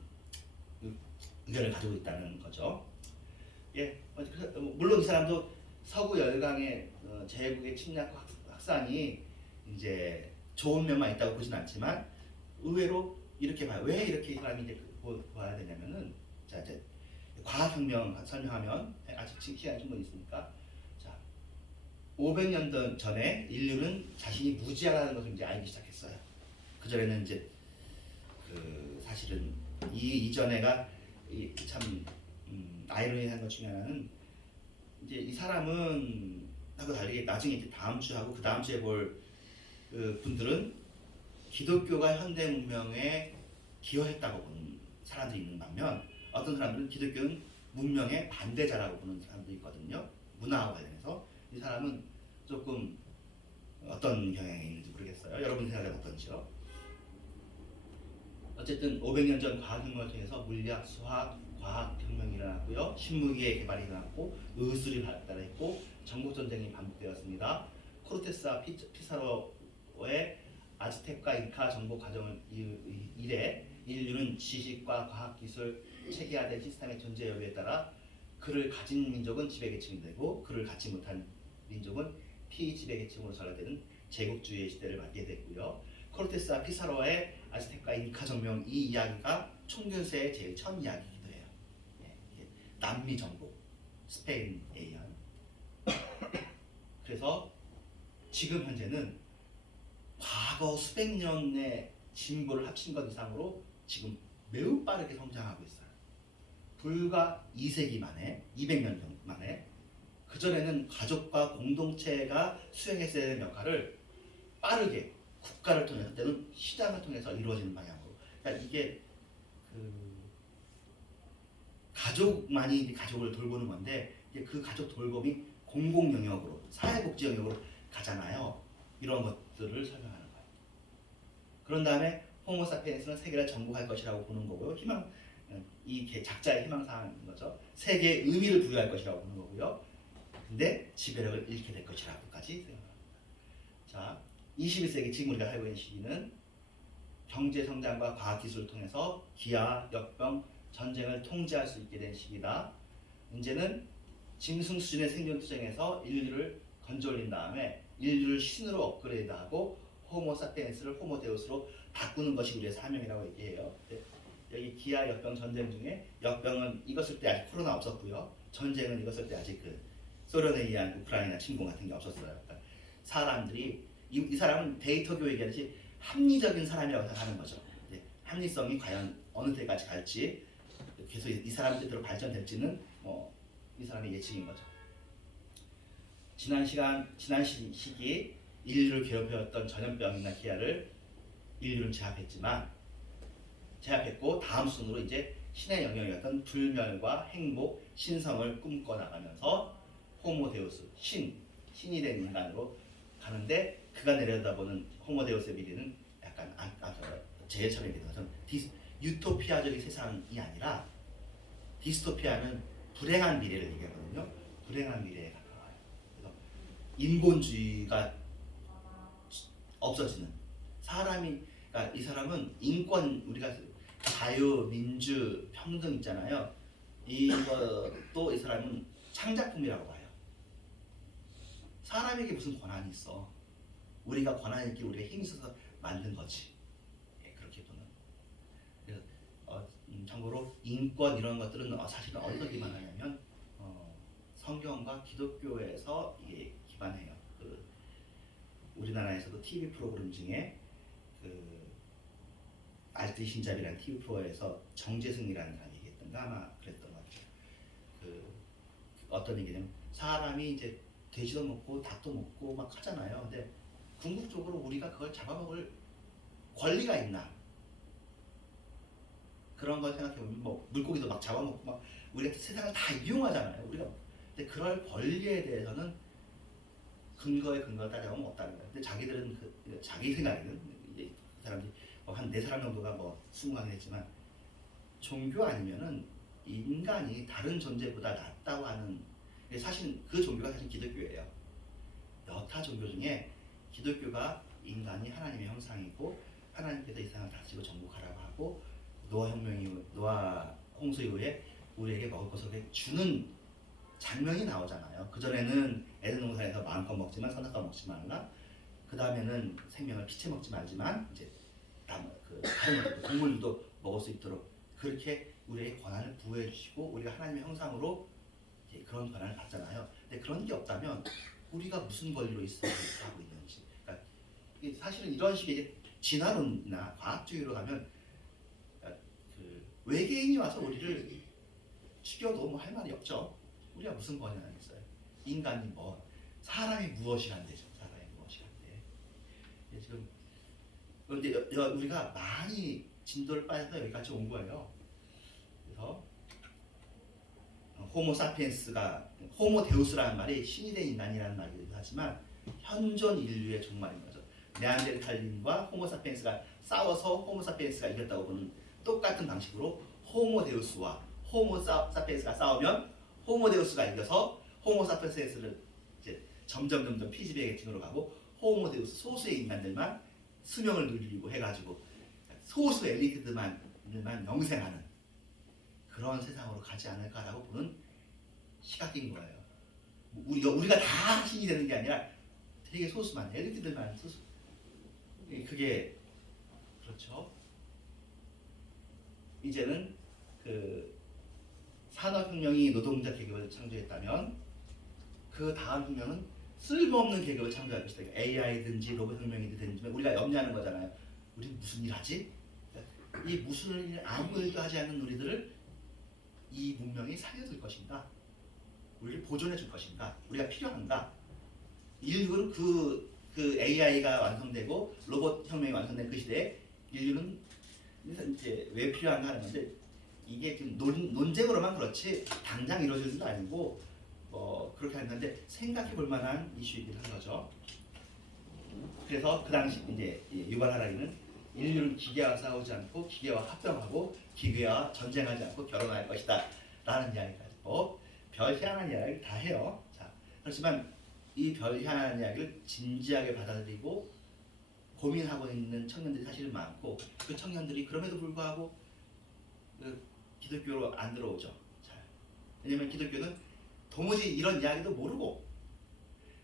의견을 가지고 있다는 거죠. 예, 물론 이 사람도 서구 열강의 제국의 침략과 확산이 이제 좋은 면만 있다고 보진 않지만 의외로 이렇게 봐요. 왜 이렇게 이 사람이 이제 봐야 되냐면은 자 이제 과학혁명 설명하면 아직 시간이 좀 있으니까 자 500년 전에 인류는 자신이 무지하다는 것을 이제 알기 시작했어요. 그 전에는 이제 사실은 이전에가 참 아이러니한 것 중에 하나는 이제 이 사람은 하고 다르게 나중에 이제 다음 주 하고 그 다음 주에 볼 분들은 기독교가 현대 문명에 기여했다고 보는 사람들이 있는 반면 어떤 사람들은 기독교는 문명의 반대자라고 보는 사람도 있거든요. 문화와 관련해서 이 사람은 조금 어떤 경향이 있는지 모르겠어요. 여러분 생각은 어떤지요? 어쨌든 500년 전 과학혁명을 통해서 물리학, 수학, 과학혁명이 일어났고요. 신무기의 개발이 일어났고 의술이 발달했고 정복전쟁이 반복되었습니다. 코르테스와 피사로의 아즈텍과 잉카 정복 과정을 이래 인류는 지식과 과학기술, 체계화된 시스템의 존재 여부에 따라 그를 가진 민족은 지배계층이 되고 그를 갖지 못한 민족은 피지배계층으로 전락되는 제국주의의 시대를 맞게 됐고요. 코르테스와 피사로의 아즈텍과 잉카 정명 이 이야기가 총균세의 제일 첫 이야기이기도 해요. 남미 정복, 스페인에 의한. 그래서 지금 현재는 과거 수백 년의 진보를 합친 것 이상으로 지금 매우 빠르게 성장하고 있어요. 불과 2세기 만에, 200년 만에 그전에는 가족과 공동체가 수행했어야 되는 역할을 빠르게 국가를 통해서 때는 시장을 통해서 이루어지는 방향으로. 그러니까 이게 그 가족만이 가족을 돌보는 건데 이제 그 가족 돌봄이 공공 영역으로 사회복지 영역으로 가잖아요. 이런 것들을 설명하는 거예요. 그런 다음에 호모사피엔스는 세계를 정복할 것이라고 보는 거고요. 희망 이 작자의 희망사항인 거죠. 세계에 의미를 부여할 것이라고 보는 거고요. 근데 지배력을 잃게 될 것이라고까지 생각합니다. 자, 21세기 지금 우리가 살고 있는 시기는 경제 성장과 과학 기술을 통해서 기아, 역병, 전쟁을 통제할 수 있게 된 시기다. 이제는 짐승 수준의 생존 투쟁에서 인류를 건져올린 다음에 인류를 신으로 업그레이드하고 호모사피엔스를 호모데우스로 바꾸는 것이 우리의 사명이라고 얘기해요. 여기 기아, 역병, 전쟁 중에 역병은 이것을 때 아직 코로나 없었고요. 전쟁은 이것을 때 아직 그 소련에 의한 우크라이나 침공 같은 게 없었어요. 그러니까 사람들이 이 사람은 데이터교 얘기하듯이 합리적인 사람이라고 생각하는 거죠. 합리성이 과연 어느 때까지 갈지 계속 이 사람 뜻대로 발전될지는 이 사람의 예측인 거죠. 지난 시기 인류를 괴롭혀왔던 전염병이나 기아를 인류는 제압했고 다음 순으로 이제 신의 영역이었던 불멸과 행복, 신성을 꿈꿔 나가면서 호모데우스, 신이 된 인간으로 가는데 그가 내려다보는 호모데우스의 미래는 약간 제처럼 얘기해서 유토피아적인 세상이 아니라 디스토피아는 불행한 미래를 얘기하거든요. 불행한 미래에 가까워요. 그래서 인본주의가 없어지는 그러니까 이 사람은 인권, 우리가 자유, 민주, 평등 있잖아요. 이것도 이 사람은 창작품이라고 봐요. 사람에게 무슨 권한이 있어? 우리가 권한 있게 우리가 힘이 있어서 만든 거지. 그렇게 보는. 그래서 참고로 인권 이런 것들은 사실은 어디서 기반하냐면 성경과 기독교에서 이게 기반해요. 우리나라에서도 TV 프로그램 중에 알뜰 신잡이라는 TV 프로에서 정재승이라는 사람이 얘기했던가 아마 그랬던 것 같아요. 어떤 얘기냐면 사람이 이제 돼지도 먹고 닭도 먹고 막 하잖아요. 근데 궁극적으로 우리가 그걸 잡아먹을 권리가 있나? 그런 걸 생각해보면 물고기도 막 잡아먹고 막 우리가 세상을 다 이용하잖아요. 근데 그럴 권리에 대해서는 근거를 따져보면 없다는 거예요. 근데 자기들은 자기 생각에는 그 사람들이 한 4사람 정도가 수긍하긴 했지만 종교 아니면은 인간이 다른 존재보다 낫다고 하는 사실 그 종교가 사실 기독교예요. 여타 종교 중에 기독교가 인간이 하나님의 형상이고 하나님께서 이 세상을 다스리고 정복하라고 하고 노아 홍수 이후에 우리에게 먹을 것을 주는 장면이 나오잖아요. 그전에는 에덴 동산에서 마음껏 먹지만 선악과 먹지 말라. 그 다음에는 생명을 피채 먹지 말지만 이제 다른 동물들도 먹을 수 있도록 그렇게 우리에게 권한을 부여해 주시고 우리가 하나님의 형상으로 그런 권한을 받잖아요. 근데 그런 게 없다면 우리가 무슨 권리로 하고 있는지. 그러니까 사실은 이런 식의 진화론이나 과학주의로 가면 외계인이 와서 우리를 죽여도 할 말이 없죠. 우리가 무슨 권한이 있어요? 인간이 사람이 무엇이 한대죠. 사람이 무엇이 한대. 지금 근데 우리가 많이 진도를 빠져서 여기까지 온 거예요. 그래서 호모데우스라는 말이 신이 된 인간이라는 말이기도 하지만 현존 인류의 종말인 거죠. 네안데르탈린과 호모사피엔스가 싸워서 호모사피엔스가 이겼다고 보는 똑같은 방식으로 호모데우스와 호모사피엔스가 싸우면 호모데우스가 이겨서 호모사피엔스를 이제 점점 피지배의 계층으로 가고 호모데우스 소수의 인간들만 수명을 누리고 해가지고 소수 엘리트들만 영생하는 그런 세상으로 가지 않을까라고 보는 시각인 거예요. 우리가 다 신이 되는 게 아니라 되게 소수만 엘리트들만 소수. 그게 그렇죠. 이제는 산업혁명이 노동자 계급을 창조했다면 그 다음 혁명은 쓸모없는 계급을 창조할 것이다. AI든지 로봇혁명이든지 우리가 염려하는 거잖아요. 우리 무슨 일 하지? 이 무슨 일 아무 일도 하지 않는 우리들을 이 문명이 살려둘 것인가? 우리를 보존해 줄 것인가? 우리가 필요한가? 인류는 그 AI가 완성되고 로봇 혁명이 완성된 그 시대에 인류는 이제 왜 필요한가 하는 건데 이게 지금 논쟁으로만 그렇지 당장 이루어질 일도 아니고 그렇게 하는 건데 생각해 볼 만한 이슈이긴 한 거죠. 그래서 그 당시 이제 유발 하라리는 인류는 기계와 싸우지 않고 기계와 합병하고 기계와 전쟁하지 않고 결혼할 것이다 라는 이야기를 가지고 별 희한한 이야기를 다 해요. 자, 그렇지만 이 별 희한한 이야기를 진지하게 받아들이고 고민하고 있는 청년들이 사실 많고 그 청년들이 그럼에도 불구하고 기독교로 안 들어오죠. 잘. 왜냐면 기독교는 도무지 이런 이야기도 모르고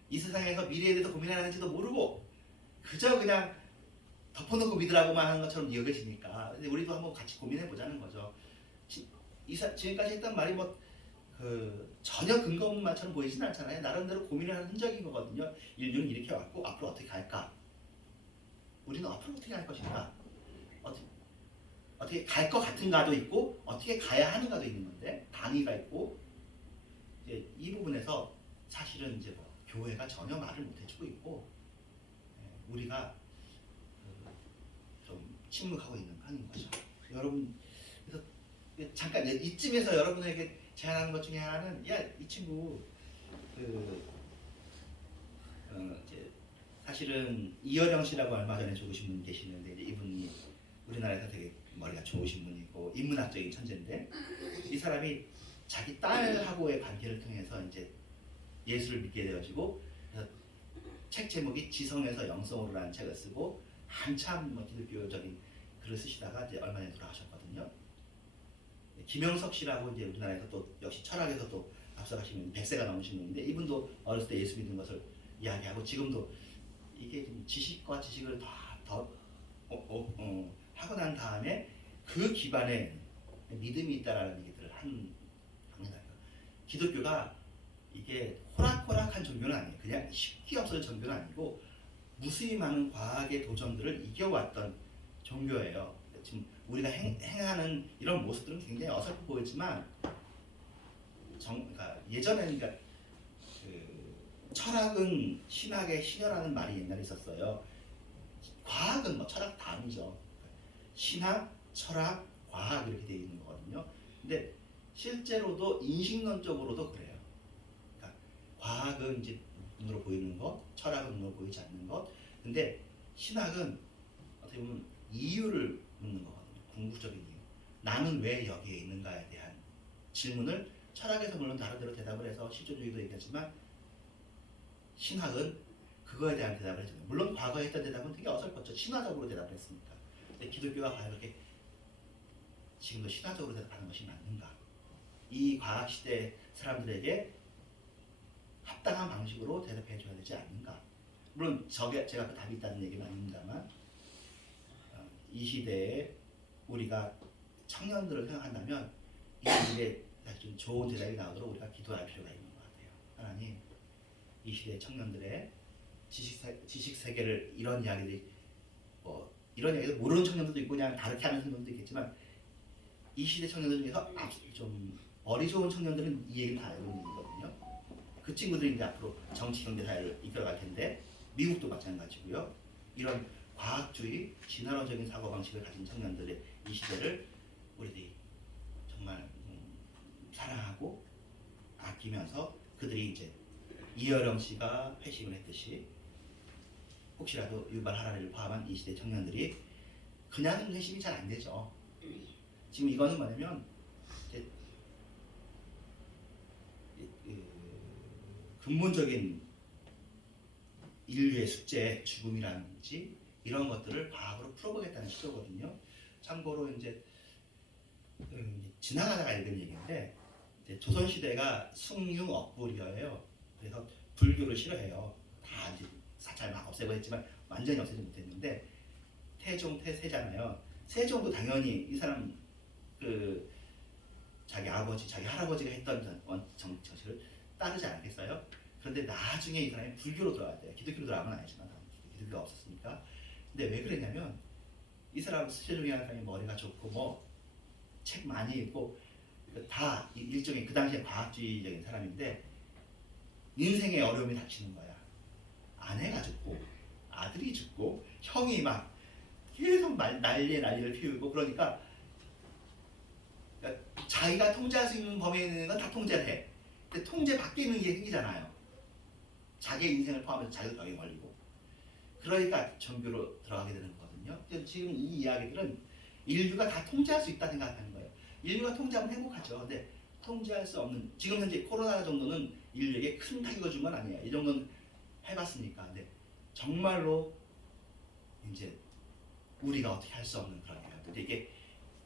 이 세상에서 미래에 대해서 고민하는지도 모르고 그저 그냥 덮어놓고 믿으라고만 하는 것처럼 여겨지니까 우리도 한번 같이 고민해 보자는 거죠. 지금까지 했던 말이 전혀 근거 없는 말처럼 보이진 않잖아요. 나름대로 고민을 하는 흔적인 거거든요. 인류는 이렇게 왔고 앞으로 어떻게 갈까? 우리는 앞으로 어떻게 할 것인가? 어떻게 갈 것 같은가도 있고 어떻게 가야 하는가도 있는 건데 당위가 있고 이제 이 부분에서 사실은 이제 교회가 전혀 말을 못 해주고 있고 우리가 좀 침묵하고 있는 편인 거죠. 여러분 그래서 잠깐 이쯤에서 여러분에게 제안하는 것 중에 하나는 이 친구 이제 사실은 이어령 씨라고 얼마 전에 죽으신 분 계시는데 이제 이분이 우리나라에서 되게 머리가 좋으신 분이고 인문학적인 천재인데 이 사람이 자기 딸하고의 관계를 통해서 이제 예수를 믿게 되어지고 그래서 책 제목이 지성에서 영성으로라는 책을 쓰고 한참 기독교적인 글을 쓰시다가 이제 얼마 전에 돌아가셨거든요. 김영석 씨라고 이제 우리나라에서 또 역시 철학에서 또 앞서가시는 100세가 넘으신 분인데 이분도 어렸을 때 예수 믿는 것을 이야기하고 지금도 이게 좀 지식과 지식을 더 하고 난 다음에 그 기반에 믿음이 있다라는 얘기들을 합니다. 기독교가 이게 호락호락한 종교는 아니에요. 그냥 쉽게 없어질 종교는 아니고 무수히 많은 과학의 도전들을 이겨왔던 종교예요. 지금 우리가 행하는 이런 모습들은 굉장히 어설프 보이지만 그러니까 예전에는 철학은 신학의 신여라는 말이 옛날에 있었어요. 과학은 철학 다음이죠. 신학, 철학, 과학 이렇게 되어 있는 거거든요. 근데 실제로도 인식론적으로도 그래요. 그러니까 과학은 이제 눈으로 보이는 것, 철학은 눈으로 보이지 않는 것. 근데 신학은 어떻게 보면 이유를 묻는 거거든요. 궁극적인 이유. 나는 왜 여기에 있는가에 대한 질문을 철학에서 물론 나름대로 대답을 해서 실존주의도 얘기하지만 신학은 그거에 대한 대답을 해줘요. 물론 과거에 했던 대답은 되게 어설펐죠. 신화적으로 대답을 했으니까. 근데 기독교가 과연 그렇게 지금도 신화적으로 대답하는 것이 맞는가? 이 과학시대 사람들에게 합당한 방식으로 대답해 줘야 되지 않는가? 물론 제가 그 답이 있다는 얘기는 아닙니다만 이 시대에 우리가 청년들을 생각한다면 이 일에 좀 좋은 대답이 나오도록 우리가 기도할 필요가 있는 것 같아요. 하나님, 이 시대 청년들의 지식 세계를 이런 이야기들이 이런 이야기를 모르는 청년들도 있고 그냥 다르게 하는 청년들도 있겠지만 이 시대 청년들 중에서 좀 머리 좋은 청년들은 이 얘기를 다 알고 있는 거거든요. 그 친구들이 이제 앞으로 정치, 경제, 사회를 이끌어갈 텐데 미국도 마찬가지고요. 이런 과학주의, 진화론적인 사고방식을 가진 청년들의 이 시대를 우리들이 정말 사랑하고 아끼면서 그들이 이제 이어령 씨가 회심을 했듯이 혹시라도 유발 하라리를 포함한 이 시대 청년들이 그냥 회심이 잘 안 되죠. 지금 이거는 뭐냐면 이제 근본적인 인류의 숙제, 죽음이라든지 이런 것들을 과학으로 풀어보겠다는 시도거든요. 참고로 이제 지나가다가 읽은 얘기인데 이제 조선시대가 숭융억불이에요. 그래서 불교를 싫어해요. 다 이제 사찰 막 없애고 했지만 완전히 없애지 못했는데 태종, 태세잖아요. 세종도 당연히 이 사람 자기 아버지, 자기 할아버지가 했던 정치를 따르지 않겠어요? 그런데 나중에 이 사람이 불교로 들어갔대요. 기독교로 들어가면 아니지만 기독교가 없었으니까. 근데 왜 그랬냐면 이 사람 세종이라는 사람이 머리가 좋고 책 많이 읽고 다 일종의 그 당시에 과학주의적인 사람인데 인생의 어려움이 닥치는 거야. 아내가 죽고 아들이 죽고 형이 막 계속 난리를 피우고 그러니까 자기가 통제할 수 있는 범위에 있는 건 다 통제를 해. 근데 통제 밖에 있는 게 생기잖아요. 자기의 인생을 포함해서 자기도 병에 걸리고. 그러니까 종교로 들어가게 되는 거거든요. 지금 이 이야기들은 인류가 다 통제할 수 있다 생각하는 거예요. 인류가 통제하면 행복하죠. 근데 통제할 수 없는, 지금 현재 코로나 정도는 인류에게 큰 타격을 준 건 아니에요. 이 정도는 해봤으니까. 근데 정말로 이제 우리가 어떻게 할 수 없는 그런 일들. 근데 이게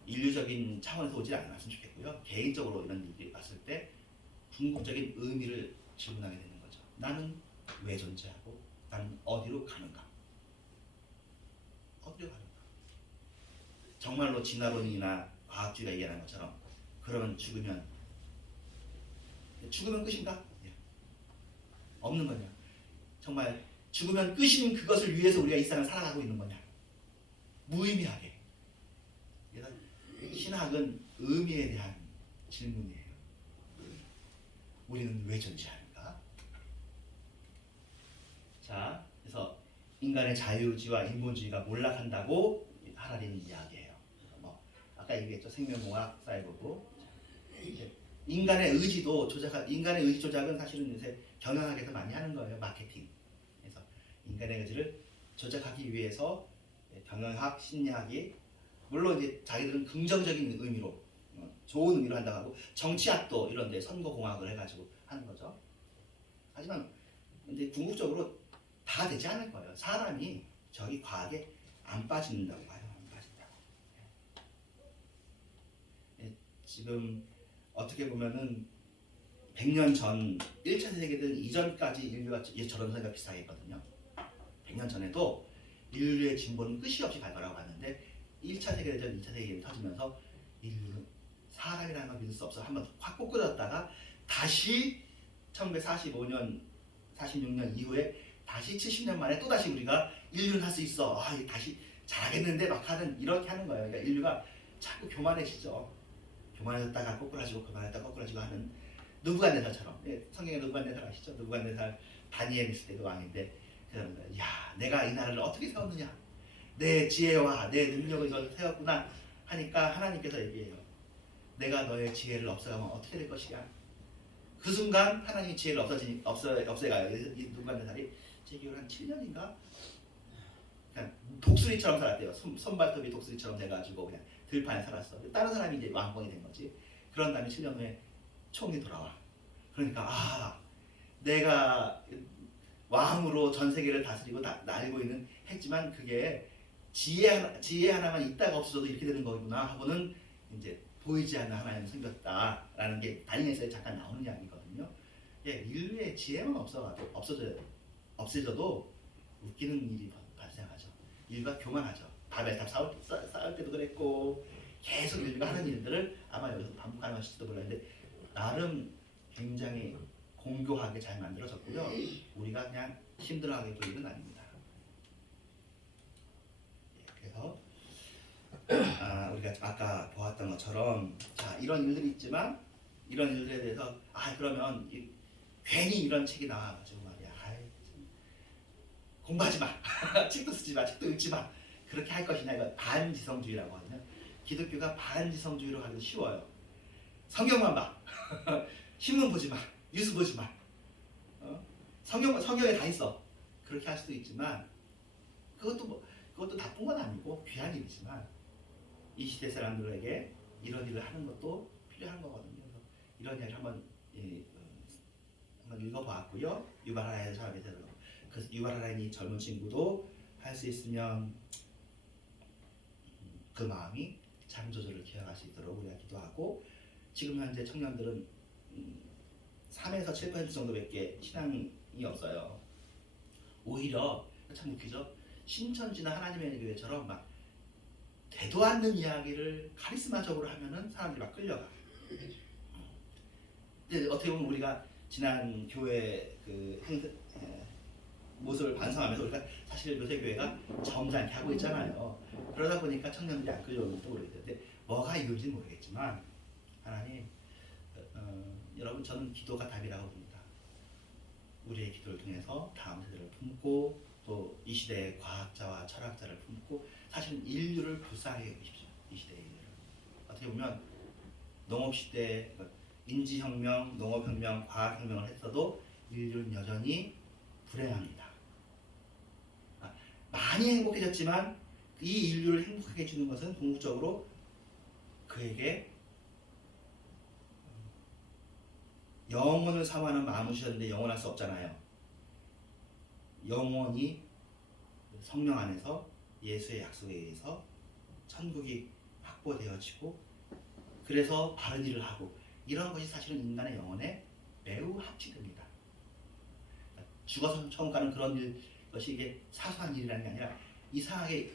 인류적인 차원에서 오지 않았으면 좋겠고요. 개인적으로 이런 일이 왔을 때 궁극적인 의미를 질문하게 되는 거죠. 나는 왜 존재하고 나는 어디로 가는가? 어디로 가는가? 정말로 진화론이나 과학주의가 얘기하는 것처럼 그러면 죽으면 끝인가? 예. 없는 거냐? 정말 죽으면 끝인 그것을 위해서 우리가 이 세상을 살아가고 있는 거냐? 무의미하게. 그래서 신학은 의미에 대한 질문이에요. 우리는 왜 존재하는가? 자, 그래서 인간의 자유의지와 인본주의가 몰락한다고 하라리는 이야기해요. 그래서 뭐 아까 얘기했죠. 생명공학, 사이보고. 인간의 의지 조작은 사실은 요새 경영학에서 많이 하는 거예요. 마케팅. 그래서 인간의 의지를 조작하기 위해서 경영학, 심리학이 물론 이제 자기들은 긍정적인 의미로 좋은 의미로 한다고 하고 정치학도 이런데 선거공학을 해가지고 하는 거죠. 하지만 이제 궁극적으로 다 되지 않을 거예요. 사람이 저기 과학에 안 빠진다고 봐요. 안 빠진다고. 지금 어떻게 보면은 100년 전 1차 세계대전 이전까지 인류가 저런 생각 비슷하게 했거든요. 100년 전에도 인류의 진보는 끝이 없이 갈 거라고 봤는데 1차 세계대전, 2차 세계대전이 터지면서 인류는 사람이라는 걸 믿을 수 없어 한번 확 꼬꾸라졌다가 다시 1945년, 46년 이후에 다시 70년 만에 또 다시 우리가 인류는 할 수 있어. 다시 잘하겠는데 막 하는 이렇게 하는 거예요. 그러니까 인류가 자꾸 교만해지죠. 교만해졌다가 꼬꾸라지고 교만했다가 꼬꾸라지고 하는 느부갓네살처럼. 성경에 느부갓네살 아시죠? 느부갓네살 다니엘 있을 때 그 왕인데 그러면 야 내가 이 나라를 어떻게 세웠느냐? 내 지혜와 내 능력을 이걸 세웠구나 하니까 하나님께서 얘기해요. 내가 너의 지혜를 없애가면 어떻게 될 것이냐? 그 순간 하나님이 지혜를 없애가요. 이 느부갓네살이 제 기억으로 한 7년인가? 그냥 독수리처럼 살았대요. 손발톱이 독수리처럼 돼가지고 그냥 들판에 살았어. 다른 사람이 이제 왕권이 된 거지. 그런 다음에 7년 후에 총이 돌아와. 그러니까 내가 왕으로 전 세계를 다스리고 날고 있는 했지만 그게 지혜 하나만 있다가 없어져도 이렇게 되는 거구나 하고는 이제 보이지 않는 하나님이 생겼다라는 게 다니엘서에 잠깐 나오는 이야기거든요. 인류의 지혜만 없어져도 웃기는 일이 발생하죠. 인류가 교만하죠. 바벨탑 쌓을 때도 그랬고 계속 인류가 하는 일들을 아마 여기서 반복하는 것일지도 몰랐는데 나름 굉장히 공교하게 잘 만들어졌고요. 우리가 그냥 힘들어하게 볼 일은 아닙니다. 그래서 우리가 아까 보았던 것처럼 자 이런 일들이 있지만 이런 일들에 대해서 그러면 괜히 이런 책이 나와가지고 말이야 공부하지 마 책도 쓰지 마 책도 읽지 마 그렇게 할 것이냐 이거 반지성주의라고 하거든요. 기독교가 반지성주의로 가기도 쉬워요. 성경만 봐 신문 보지 마 뉴스 보지 마 성경에 다 있어 그렇게 할 수도 있지만 그것도 나쁜 건 아니고 귀한 일이지만 이 시대 사람들에게 이런 일을 하는 것도 필요한 거거든요. 그래서 이런 이야기를 한번 읽어보았고요. 유발 하라인을 잘 되더라고요. 그래서 유발 하라인이 젊은 친구도 할 수 있으면 그 마음이 잠 조절을 기억할 수 있도록 우리가 기도하고 지금 현재 청년들은 3에서 7% 정도밖에 신앙이 없어요. 오히려 참 웃기죠. 신천지나 하나님의 교회처럼 막 되도 않는 이야기를 카리스마적으로 하면은 사람들이 막 끌려가. 근데 어떻게 보면 우리가 지난 교회 모습을 반성하면서 우리가 사실 요새 교회가 점잖게 하고 있잖아요. 그러다 보니까 청년들이 안 끌려오는지도 모르겠는데 뭐가 이유인지 모르겠지만 하나님 여러분 저는 기도가 답이라고 봅니다. 우리의 기도를 통해서 다음 세대를 품고 또 이 시대의 과학자와 철학자를 품고 사실은 인류를 불쌍하게 여기십시오. 이 시대의 인류를. 어떻게 보면 농업시대, 인지혁명, 농업혁명, 과학혁명을 했어도 인류는 여전히 불행합니다. 많이 행복해졌지만 이 인류를 행복하게 해주는 것은 궁극적으로 그에게 영혼을 사모하는 마음을 주셨는데 영원할 수 없잖아요. 영원히 성령 안에서 예수의 약속에 의해서 천국이 확보되어지고 그래서 바른 일을 하고 이런 것이 사실은 인간의 영혼에 매우 합치됩니다. 죽어서 천국 가는 그런 것이 이게 사소한 일이라는 게 아니라 이상하게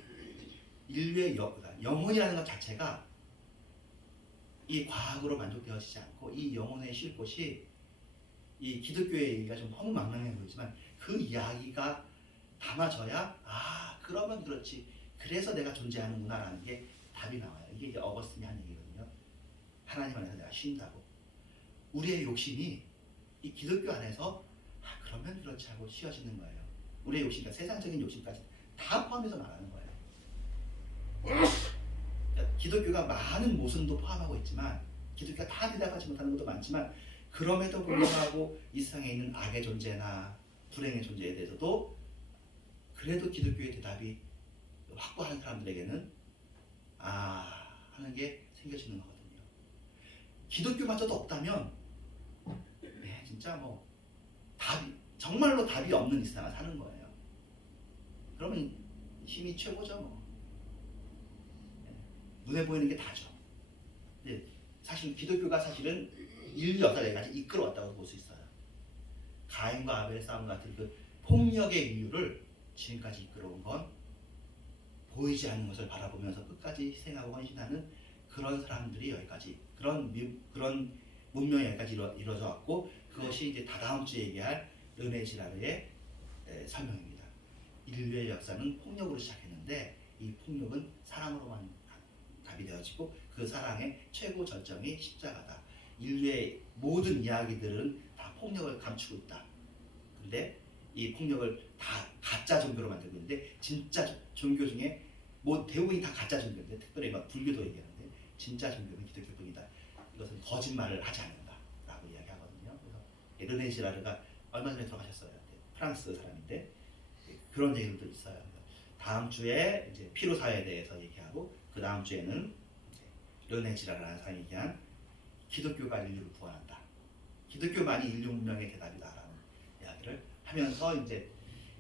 인류의 영혼이라는 것 자체가 이 과학으로 만족되어지지 않고 이 영혼에 쉴 곳이 이 기독교의 얘기가 좀 허무맹랑해 보이지만 그 이야기가 담아져야 그러면 그렇지 그래서 내가 존재하는구나 라는 게 답이 나와요. 이게 이제 어거스틴이 한 얘기거든요. 하나님 안에서 내가 쉰다고. 우리의 욕심이 이 기독교 안에서 그러면 그렇지 하고 쉬어지는 거예요. 우리의 욕심, 그러니까 세상적인 욕심까지 다 포함해서 말하는 거예요. 그러니까 기독교가 많은 모순도 포함하고 있지만 기독교가 다 대답하지 못하는 것도 많지만 그럼에도 불구하고 이 세상에 있는 악의 존재나 불행의 존재에 대해서도 그래도 기독교의 대답이 확고한 사람들에게는 하는 게 생겨지는 거거든요. 기독교마저도 없다면 진짜 뭐 정말로 답이 없는 이 세상을 사는 거예요. 그러면 힘이 최고죠 뭐. 눈에 보이는 게 다죠. 근데 사실 기독교가 사실은 인류 역사를 여기까지 이끌어왔다고 볼 수 있어요. 가인과 아벨의 싸움 같은 그 폭력의 이유를 지금까지 이끌어온 건 보이지 않는 것을 바라보면서 끝까지 희생하고 헌신하는 그런 사람들이 여기까지 그런 문명이 여기까지 이루어져 왔고 그것이 이제 다다음 주에 얘기할 르네 지라르의 설명입니다. 인류의 역사는 폭력으로 시작했는데 이 폭력은 사랑으로만 답이 되어지고 그 사랑의 최고 절정이 십자가다. 인류의 모든 이야기들은 다 폭력을 감추고 있다. 근데 이 폭력을 다 가짜 종교로 만들고 있는데 진짜 종교 중에 뭐 대부분이 다 가짜 종교인데 특별히 막 불교도 얘기하는데 진짜 종교는 기독교뿐이다. 이것은 거짓말을 하지 않는다라고 이야기하거든요. 그래서 르네 지라르가 얼마 전에 돌아가셨어요. 프랑스 사람인데 그런 얘기들도 있어요. 다음 주에 이제 피로 사회에 대해서 얘기하고 그 다음 주에는 르네 지라르라는 사람이 얘기한 기독교가 인류를 구원한다. 기독교만이 인류 문명의 대답이다라는 이야기를 하면서 이제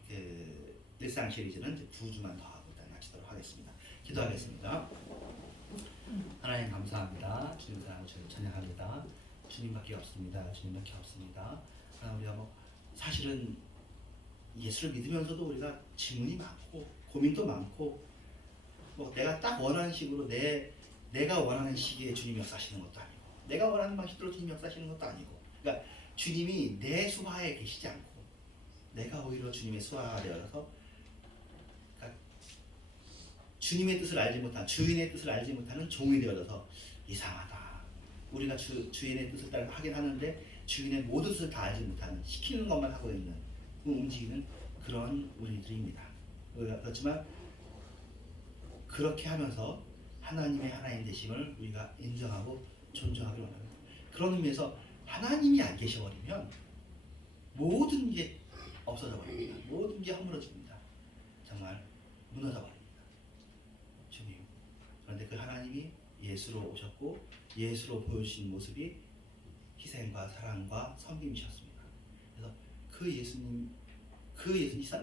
그 일상 시리즈는 이제 2주만 더 하고 일단 마치도록 하겠습니다. 기도하겠습니다. 하나님 감사합니다. 주님 사랑을 찬양합니다. 주님밖에 없습니다. 주님밖에 없습니다. 우리가 뭐 사실은 예수를 믿으면서도 우리가 질문이 많고 고민도 많고 뭐 내가 딱 원하는 식으로 내가 원하는 시기에 주님이 역사하시는 것도 아니고 내가 원하는 방식대로 주님이 역사하시는 것도 아니고 그러니까 주님이 내 수하에 계시지 않고 내가 오히려 주님의 수하가 되어서 그러니까 주님의 뜻을 알지 못한 주인의 뜻을 알지 못하는 종이 되어져서 이상하다. 우리가 주인의 뜻을 따라 하긴 하는데 주인의 모든 뜻을 다 알지 못하는 시키는 것만 하고 있는 움직이는 그런 우리들입니다. 그렇지만 그렇게 하면서 하나님의 하나님 되심을 우리가 인정하고 존중하기를 원합니다. 그런 의미에서 하나님이 안 계셔버리면 모든 게 없어져 버립니다. 모든 게 허물어집니다. 정말 무너져 버립니다. 주님. 그런데 그 하나님이 예수로 오셨고 예수로 보여주신 모습이 희생과 사랑과 섬김이셨습니다. 그래서 그 예수님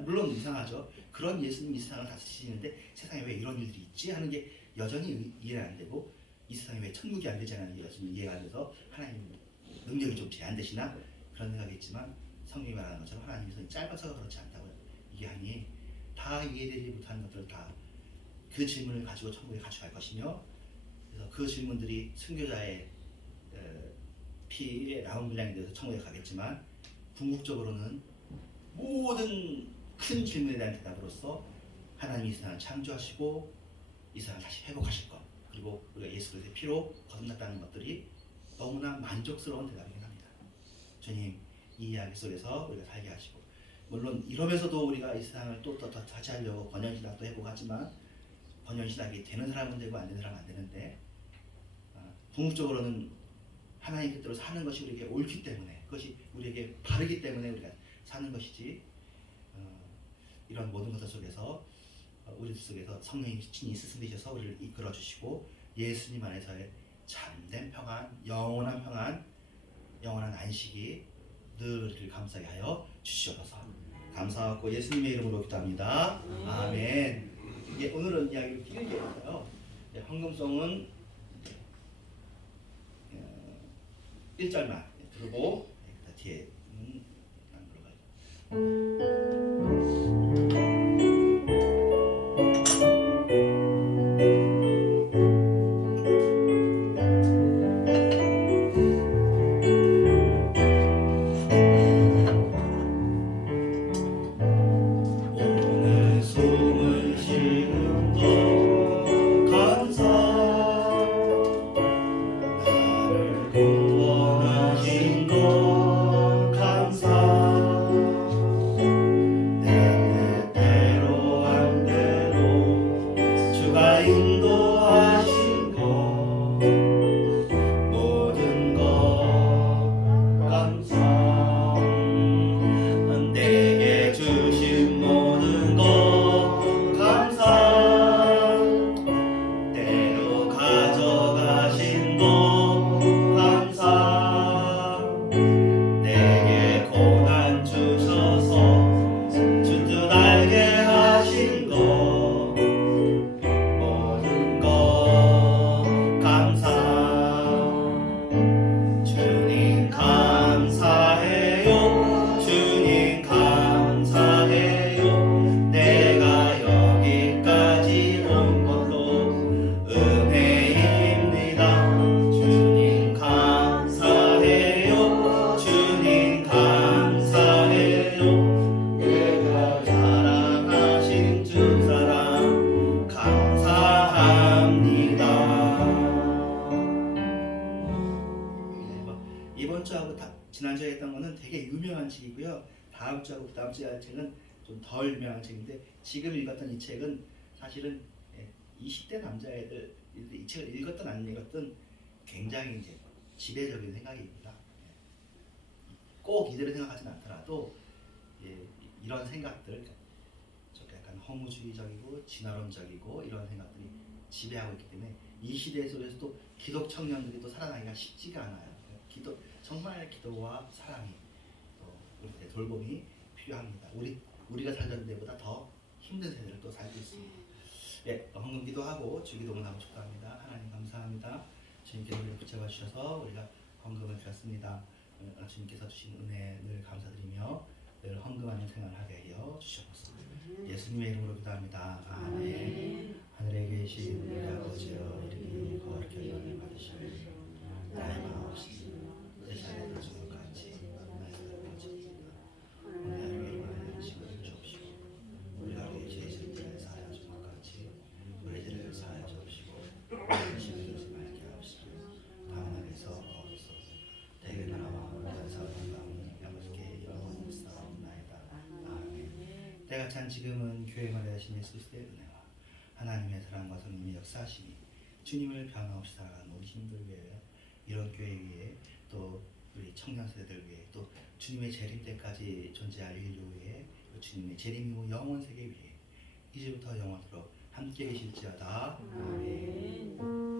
물론 이상하죠. 그런 예수님 이 세상을 다스리시는데 세상에 왜 이런 일들이 있지 하는 게 여전히 이해가 안 되고 이 세상에 왜 천국이 안 되지 않는 게 여전히 이해가 안 돼서 하나님 능력이 좀 제한되시나 그런 생각이 있지만 성경이 말하는 것처럼 하나님의 손이 짧아서 그렇지 않다고요. 이게 아니 다 이해되지 못하는 것들을 다 그 질문을 가지고 천국에 가져갈 것이며 그래서 그 질문들이 순교자의 피의 나온 분량에 대해서 천국에 가겠지만 궁극적으로는 모든 큰 질문에 대한 대답으로서 하나님이 이 세상을 창조하시고 이 세상을 다시 회복하실 것 그리고 우리가 예수 그리스도의 피로 거듭났다는 것들이 너무나 만족스러운 대답이긴 합니다. 주님, 이 이야기 속에서 우리가 살게 하시고, 물론 이러면서도 우리가 이 세상을 또 차지하려고 번영신학도 해보고 하지만 번영신학이 되는 사람은 되고 안 되는 사람은 안 되는데, 궁극적으로는 하나님 뜻대로 사는 것이 우리에게 옳기 때문에, 그것이 우리에게 바르기 때문에 우리가 사는 것이지, 이런 모든 것들 속에서 우리 속에서 성령이 친히 스승되셔서 우리를 이끌어 주시고 예수님 안에서의 참된 평안, 영원한 평안, 영원한 안식이 늘 우리를 감사하게 하여 주시옵소서. 감사하고 예수님의 이름으로 기도합니다. 아멘. 예, 오늘은 이야기를 길게 했어요. 헌금송은 1절만 들고 뒤에 안 들어가요. 오늘 숨을 쉬는 것 감사, 나를 구원하신 것 감사, 내 뜻대로 안 되고 주가 인도하신 것 모든 것 감사, 내게 주신 모든 것 감사, 때로 가져가신 것 감사, 내게 고난 주셔서 주 뜻 알게 하신 것 모든 것 감사, 주님 감사해요, 주님 감사해요, 내가 여기까지 온 것도 은혜입니다. 주님 감사해요, 주님 감사해요, 내가 사랑하신 주 사랑 감사합니다. 이번 주하고 지난주에 했던 거는 되게 유명한 책이고요. 다음 주하고 그다음 주에 할 책은 좀 덜 유명한 책인데, 지금 읽었던 이 책은 사실은 20대 남자애들 이 책을 읽었든 안 읽었든 굉장히 이제 지배적인 생각입니다. 꼭 이대로 생각하지는 않더라도 이런 생각들, 좀 약간 허무주의적이고 진화론적이고 이런 생각들이 지배하고 있기 때문에 이 시대 속에서도 기독 청년들이 또 살아나기가 쉽지가 않아요. 정말 기도와 사랑이 또 우리의 돌봄이 필요합니다. 우리가 살던 데보다 더 힘든 세대를 또 살고 있습니다. 예, 헌금 기도하고 주기도문 하고 축도합니다. 하나님 감사합니다. 주님께서 우리를 붙잡아 주셔서 우리가 헌금을 드렸습니다. 주님께서 주신 은혜 늘 감사드리며 늘 헌금하는 생활하게 하여 주시옵소서. 예수님의 이름으로 기도합니다. 아멘. 하늘에 계신 우리 아버지여, 이름이 거룩히 여김을 받으시오며 나의 마음없이 내 자리에 들어주는 것 같이 나의 삶을 주옵소서. 오늘 일어나는 음식을 주옵시고 우리가 우리의 죄를 사하여 주는 것 같이 우리 죄를 사하여 주옵시고 음식을 주지 말게 하옵시고 다만 하게서 없소서. 대개 나라와 권세와 영광은 아버지께 영원히 싸움나이다. 아멘. 때가 찬 지금은 교회 마다 하신 예수 그리스도의 은혜와 하나님의 사랑과 성령의 역사하심이 주님을 변함없이 살아가는 우리 신들 위해, 이런 교회 위에, 또 우리 청년 세대들 위해, 또 주님의 재림 때까지 존재할 인류 위에, 또 주님의 재림 이후 영원 세계 위에 이제부터 영원토록 함께 계실지어다. 아멘.